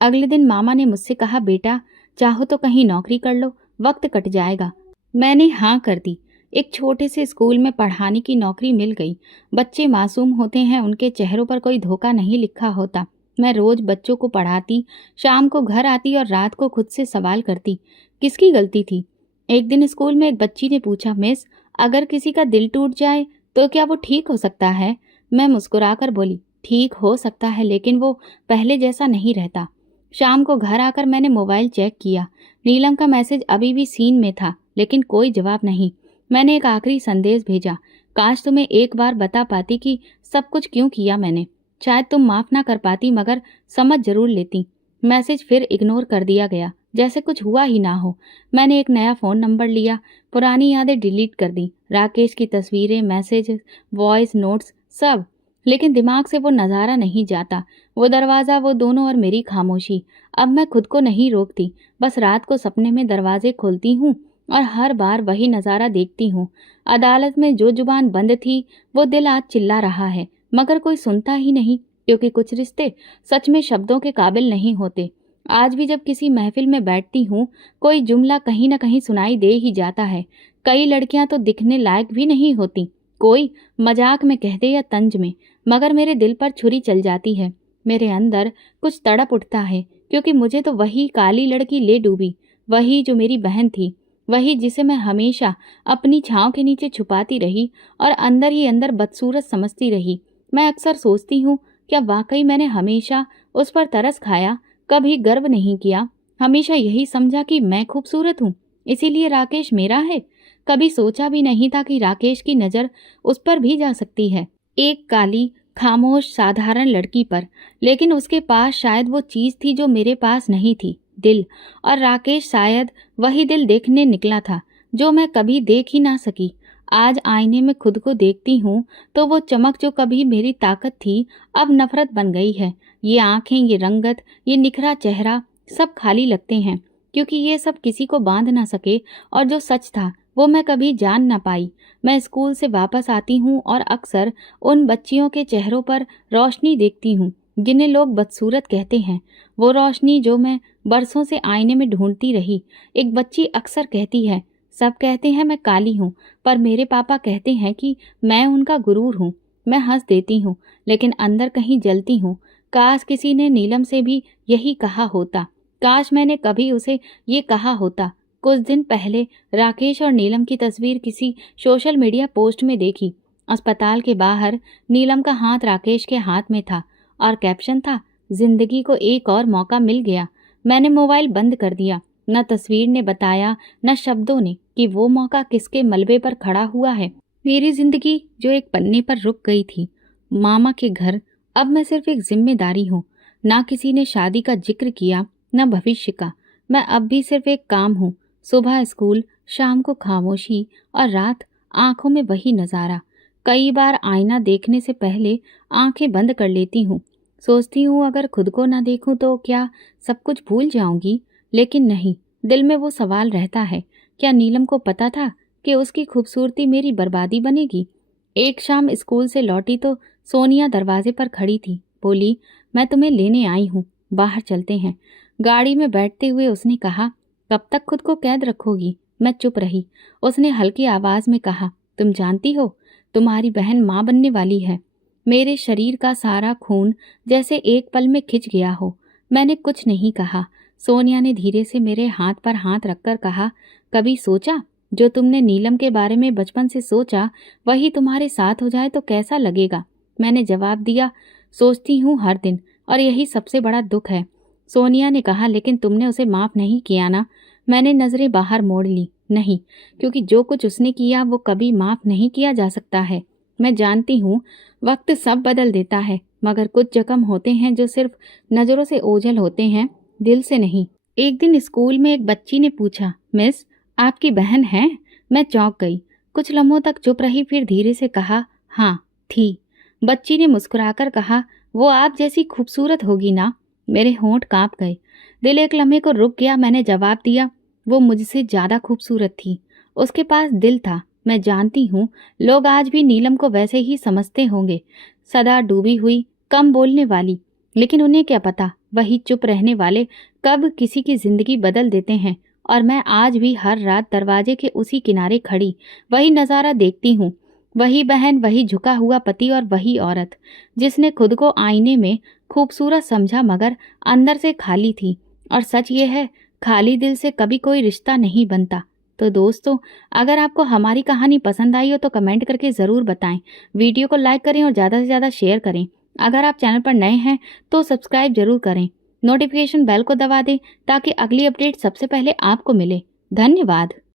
अगले दिन मामा ने मुझसे कहा, बेटा चाहो तो कहीं नौकरी कर लो, वक्त कट जाएगा। मैंने हाँ कर दी। एक छोटे से स्कूल में पढ़ाने की नौकरी मिल गई। बच्चे मासूम होते हैं, उनके चेहरों पर कोई धोखा नहीं लिखा होता। मैं रोज बच्चों को पढ़ाती, शाम को घर आती और रात को खुद से सवाल करती, किसकी गलती थी? एक दिन स्कूल में एक बच्ची ने पूछा, मिस, अगर किसी का दिल टूट जाए तो क्या वो ठीक हो सकता है? मैं मुस्कुराकर बोली, ठीक हो सकता है, लेकिन वो पहले जैसा नहीं रहता। शाम को घर आकर मैंने मोबाइल चेक किया। नीलम का मैसेज अभी भी सीन में था, लेकिन कोई जवाब नहीं। मैंने एक आखिरी संदेश भेजा, काश तुम्हें एक बार बता पाती कि सब कुछ क्यों किया मैंने। शायद तुम माफ ना कर पाती, मगर समझ जरूर लेती। मैसेज फिर इग्नोर कर दिया गया, जैसे कुछ हुआ ही ना हो। मैंने एक नया फ़ोन नंबर लिया, पुरानी यादें डिलीट कर दी, राकेश की तस्वीरें, मैसेज, वॉइस नोट्स, सब। लेकिन दिमाग से वो नज़ारा नहीं जाता, वो दरवाज़ा, वो दोनों और मेरी खामोशी। अब मैं खुद को नहीं रोकती, बस रात को सपने में दरवाजे खोलती हूँ और हर बार वही नज़ारा देखती हूँ। अदालत में जो जुबान बंद थी, वो दिल आज चिल्ला रहा है, मगर कोई सुनता ही नहीं, क्योंकि कुछ रिश्ते सच में शब्दों के काबिल नहीं होते। आज भी जब किसी महफिल में बैठती हूँ, कोई जुमला कहीं न कहीं सुनाई दे ही जाता है। कई लड़कियां तो दिखने लायक भी नहीं होती, कोई मजाक में कह दे या तंज में, मगर मेरे दिल पर छुरी चल जाती है। मेरे अंदर कुछ तड़प उठता है, क्योंकि मुझे तो वही काली लड़की ले डूबी, वही जो मेरी बहन थी, वही जिसे मैं हमेशा अपनी छांव के नीचे छुपाती रही और अंदर ही अंदर बदसूरत समझती रही। मैं अक्सर सोचती हूँ, क्या वाकई मैंने हमेशा उस पर तरस खाया, कभी गर्व नहीं किया, हमेशा यही समझा कि मैं खूबसूरत हूँ, इसीलिए राकेश मेरा है? कभी सोचा भी नहीं था कि राकेश की नज़र उस पर भी जा सकती है, एक काली, खामोश, साधारण लड़की पर। लेकिन उसके पास शायद वो चीज़ थी जो मेरे पास नहीं थी, दिल। और राकेश शायद वही दिल देखने निकला था, जो मैं कभी देख ही ना सकी। आज आईने में खुद को देखती हूँ तो वो चमक जो कभी मेरी ताकत थी, अब नफरत बन गई है। ये आंखें, ये रंगत, ये निखरा चेहरा, सब खाली लगते हैं, क्योंकि ये सब किसी को बांध ना सके, और जो सच था वो मैं कभी जान ना पाई। मैं स्कूल से वापस आती हूँ और अक्सर उन बच्चियों के चेहरों पर रोशनी देखती हूँ जिन्हें लोग बदसूरत कहते हैं, वो रोशनी जो मैं बरसों से आईने में ढूंढती रही। एक बच्ची अक्सर कहती है, सब कहते हैं मैं काली हूँ, पर मेरे पापा कहते हैं कि मैं उनका गुरूर हूँ। मैं हंस देती हूँ, लेकिन अंदर कहीं जलती हूँ। काश किसी ने नीलम से भी यही कहा होता, काश मैंने कभी उसे ये कहा होता। कुछ दिन पहले राकेश और नीलम की तस्वीर किसी सोशल मीडिया पोस्ट में देखी। अस्पताल के बाहर नीलम का हाथ राकेश के हाथ में था और कैप्शन था, जिंदगी को एक और मौका मिल गया। मैंने मोबाइल बंद कर दिया। न तस्वीर ने बताया, न शब्दों ने, कि वो मौका किसके मलबे पर खड़ा हुआ है। मेरी जिंदगी जो एक पन्ने पर रुक गई थी, मामा के घर, अब मैं सिर्फ एक जिम्मेदारी हूँ। ना किसी ने शादी का जिक्र किया, न भविष्य का। मैं अब भी सिर्फ एक काम हूँ, सुबह स्कूल, शाम को खामोशी और रात आंखों में वही नज़ारा। कई बार आईना देखने से पहले आंखें बंद कर लेती हूँ। सोचती हूँ अगर खुद को ना देखूं तो क्या सब कुछ भूल जाऊंगी, लेकिन नहीं, दिल में वो सवाल रहता है, क्या नीलम को पता था कि उसकी खूबसूरती मेरी बर्बादी बनेगी? एक शाम स्कूल से लौटी तो सोनिया दरवाजे पर खड़ी थी। बोली, मैं तुम्हें लेने आई हूँ, बाहर चलते हैं। गाड़ी में बैठते हुए उसने कहा, कब तक खुद को कैद रखोगी? मैं चुप रही। उसने हल्की आवाज में कहा, तुम जानती हो, तुम्हारी बहन माँ बनने वाली है। मेरे शरीर का सारा खून जैसे एक पल में खिंच गया हो। मैंने कुछ नहीं कहा। सोनिया ने धीरे से मेरे हाथ पर हाथ रखकर कहा, कभी सोचा, जो तुमने नीलम के बारे में बचपन से सोचा वही तुम्हारे साथ हो जाए तो कैसा लगेगा? मैंने जवाब दिया, सोचती हूँ हर दिन, और यही सबसे बड़ा दुख है। सोनिया ने कहा, लेकिन तुमने उसे माफ नहीं किया ना? मैंने नजरें बाहर मोड़ ली। नहीं, क्योंकि जो कुछ उसने किया वो कभी माफ नहीं किया जा सकता है। मैं जानती हूँ वक्त सब बदल देता है, मगर कुछ जख्म होते हैं जो सिर्फ नज़रों से ओझल होते हैं, दिल से नहीं। एक दिन स्कूल में एक बच्ची ने पूछा, मिस, आपकी बहन है? मैं चौंक गई। कुछ लम्हों तक चुप रही, फिर धीरे से कहा, हाँ, थी। बच्ची ने मुस्कुराकर कहा, वो आप जैसी खूबसूरत होगी ना। मेरे होंठ कांप गए। दिल एक लम्हे को रुक गया। मैंने जवाब दिया, वो मुझसे ज्यादा खूबसूरत थी। उसके पास दिल था। मैं जानती हूँ लोग आज भी नीलम को वैसे ही समझते होंगे, सदा डूबी हुई, कम बोलने वाली। लेकिन उन्हें क्या पता, वही चुप रहने वाले कब किसी की जिंदगी बदल देते हैं। और मैं आज भी हर रात दरवाजे के उसी किनारे खड़ी वही नज़ारा देखती हूँ। वही बहन, वही झुका हुआ पति और वही औरत जिसने खुद को आईने में खूबसूरत समझा मगर अंदर से खाली थी। और सच ये है, खाली दिल से कभी कोई रिश्ता नहीं बनता। तो दोस्तों, अगर आपको हमारी कहानी पसंद आई हो तो कमेंट करके ज़रूर बताएं। वीडियो को लाइक करें और ज़्यादा से ज़्यादा शेयर करें। अगर आप चैनल पर नए हैं तो सब्सक्राइब जरूर करें। नोटिफिकेशन बेल को दबा दें ताकि अगली अपडेट सबसे पहले आपको मिले। धन्यवाद।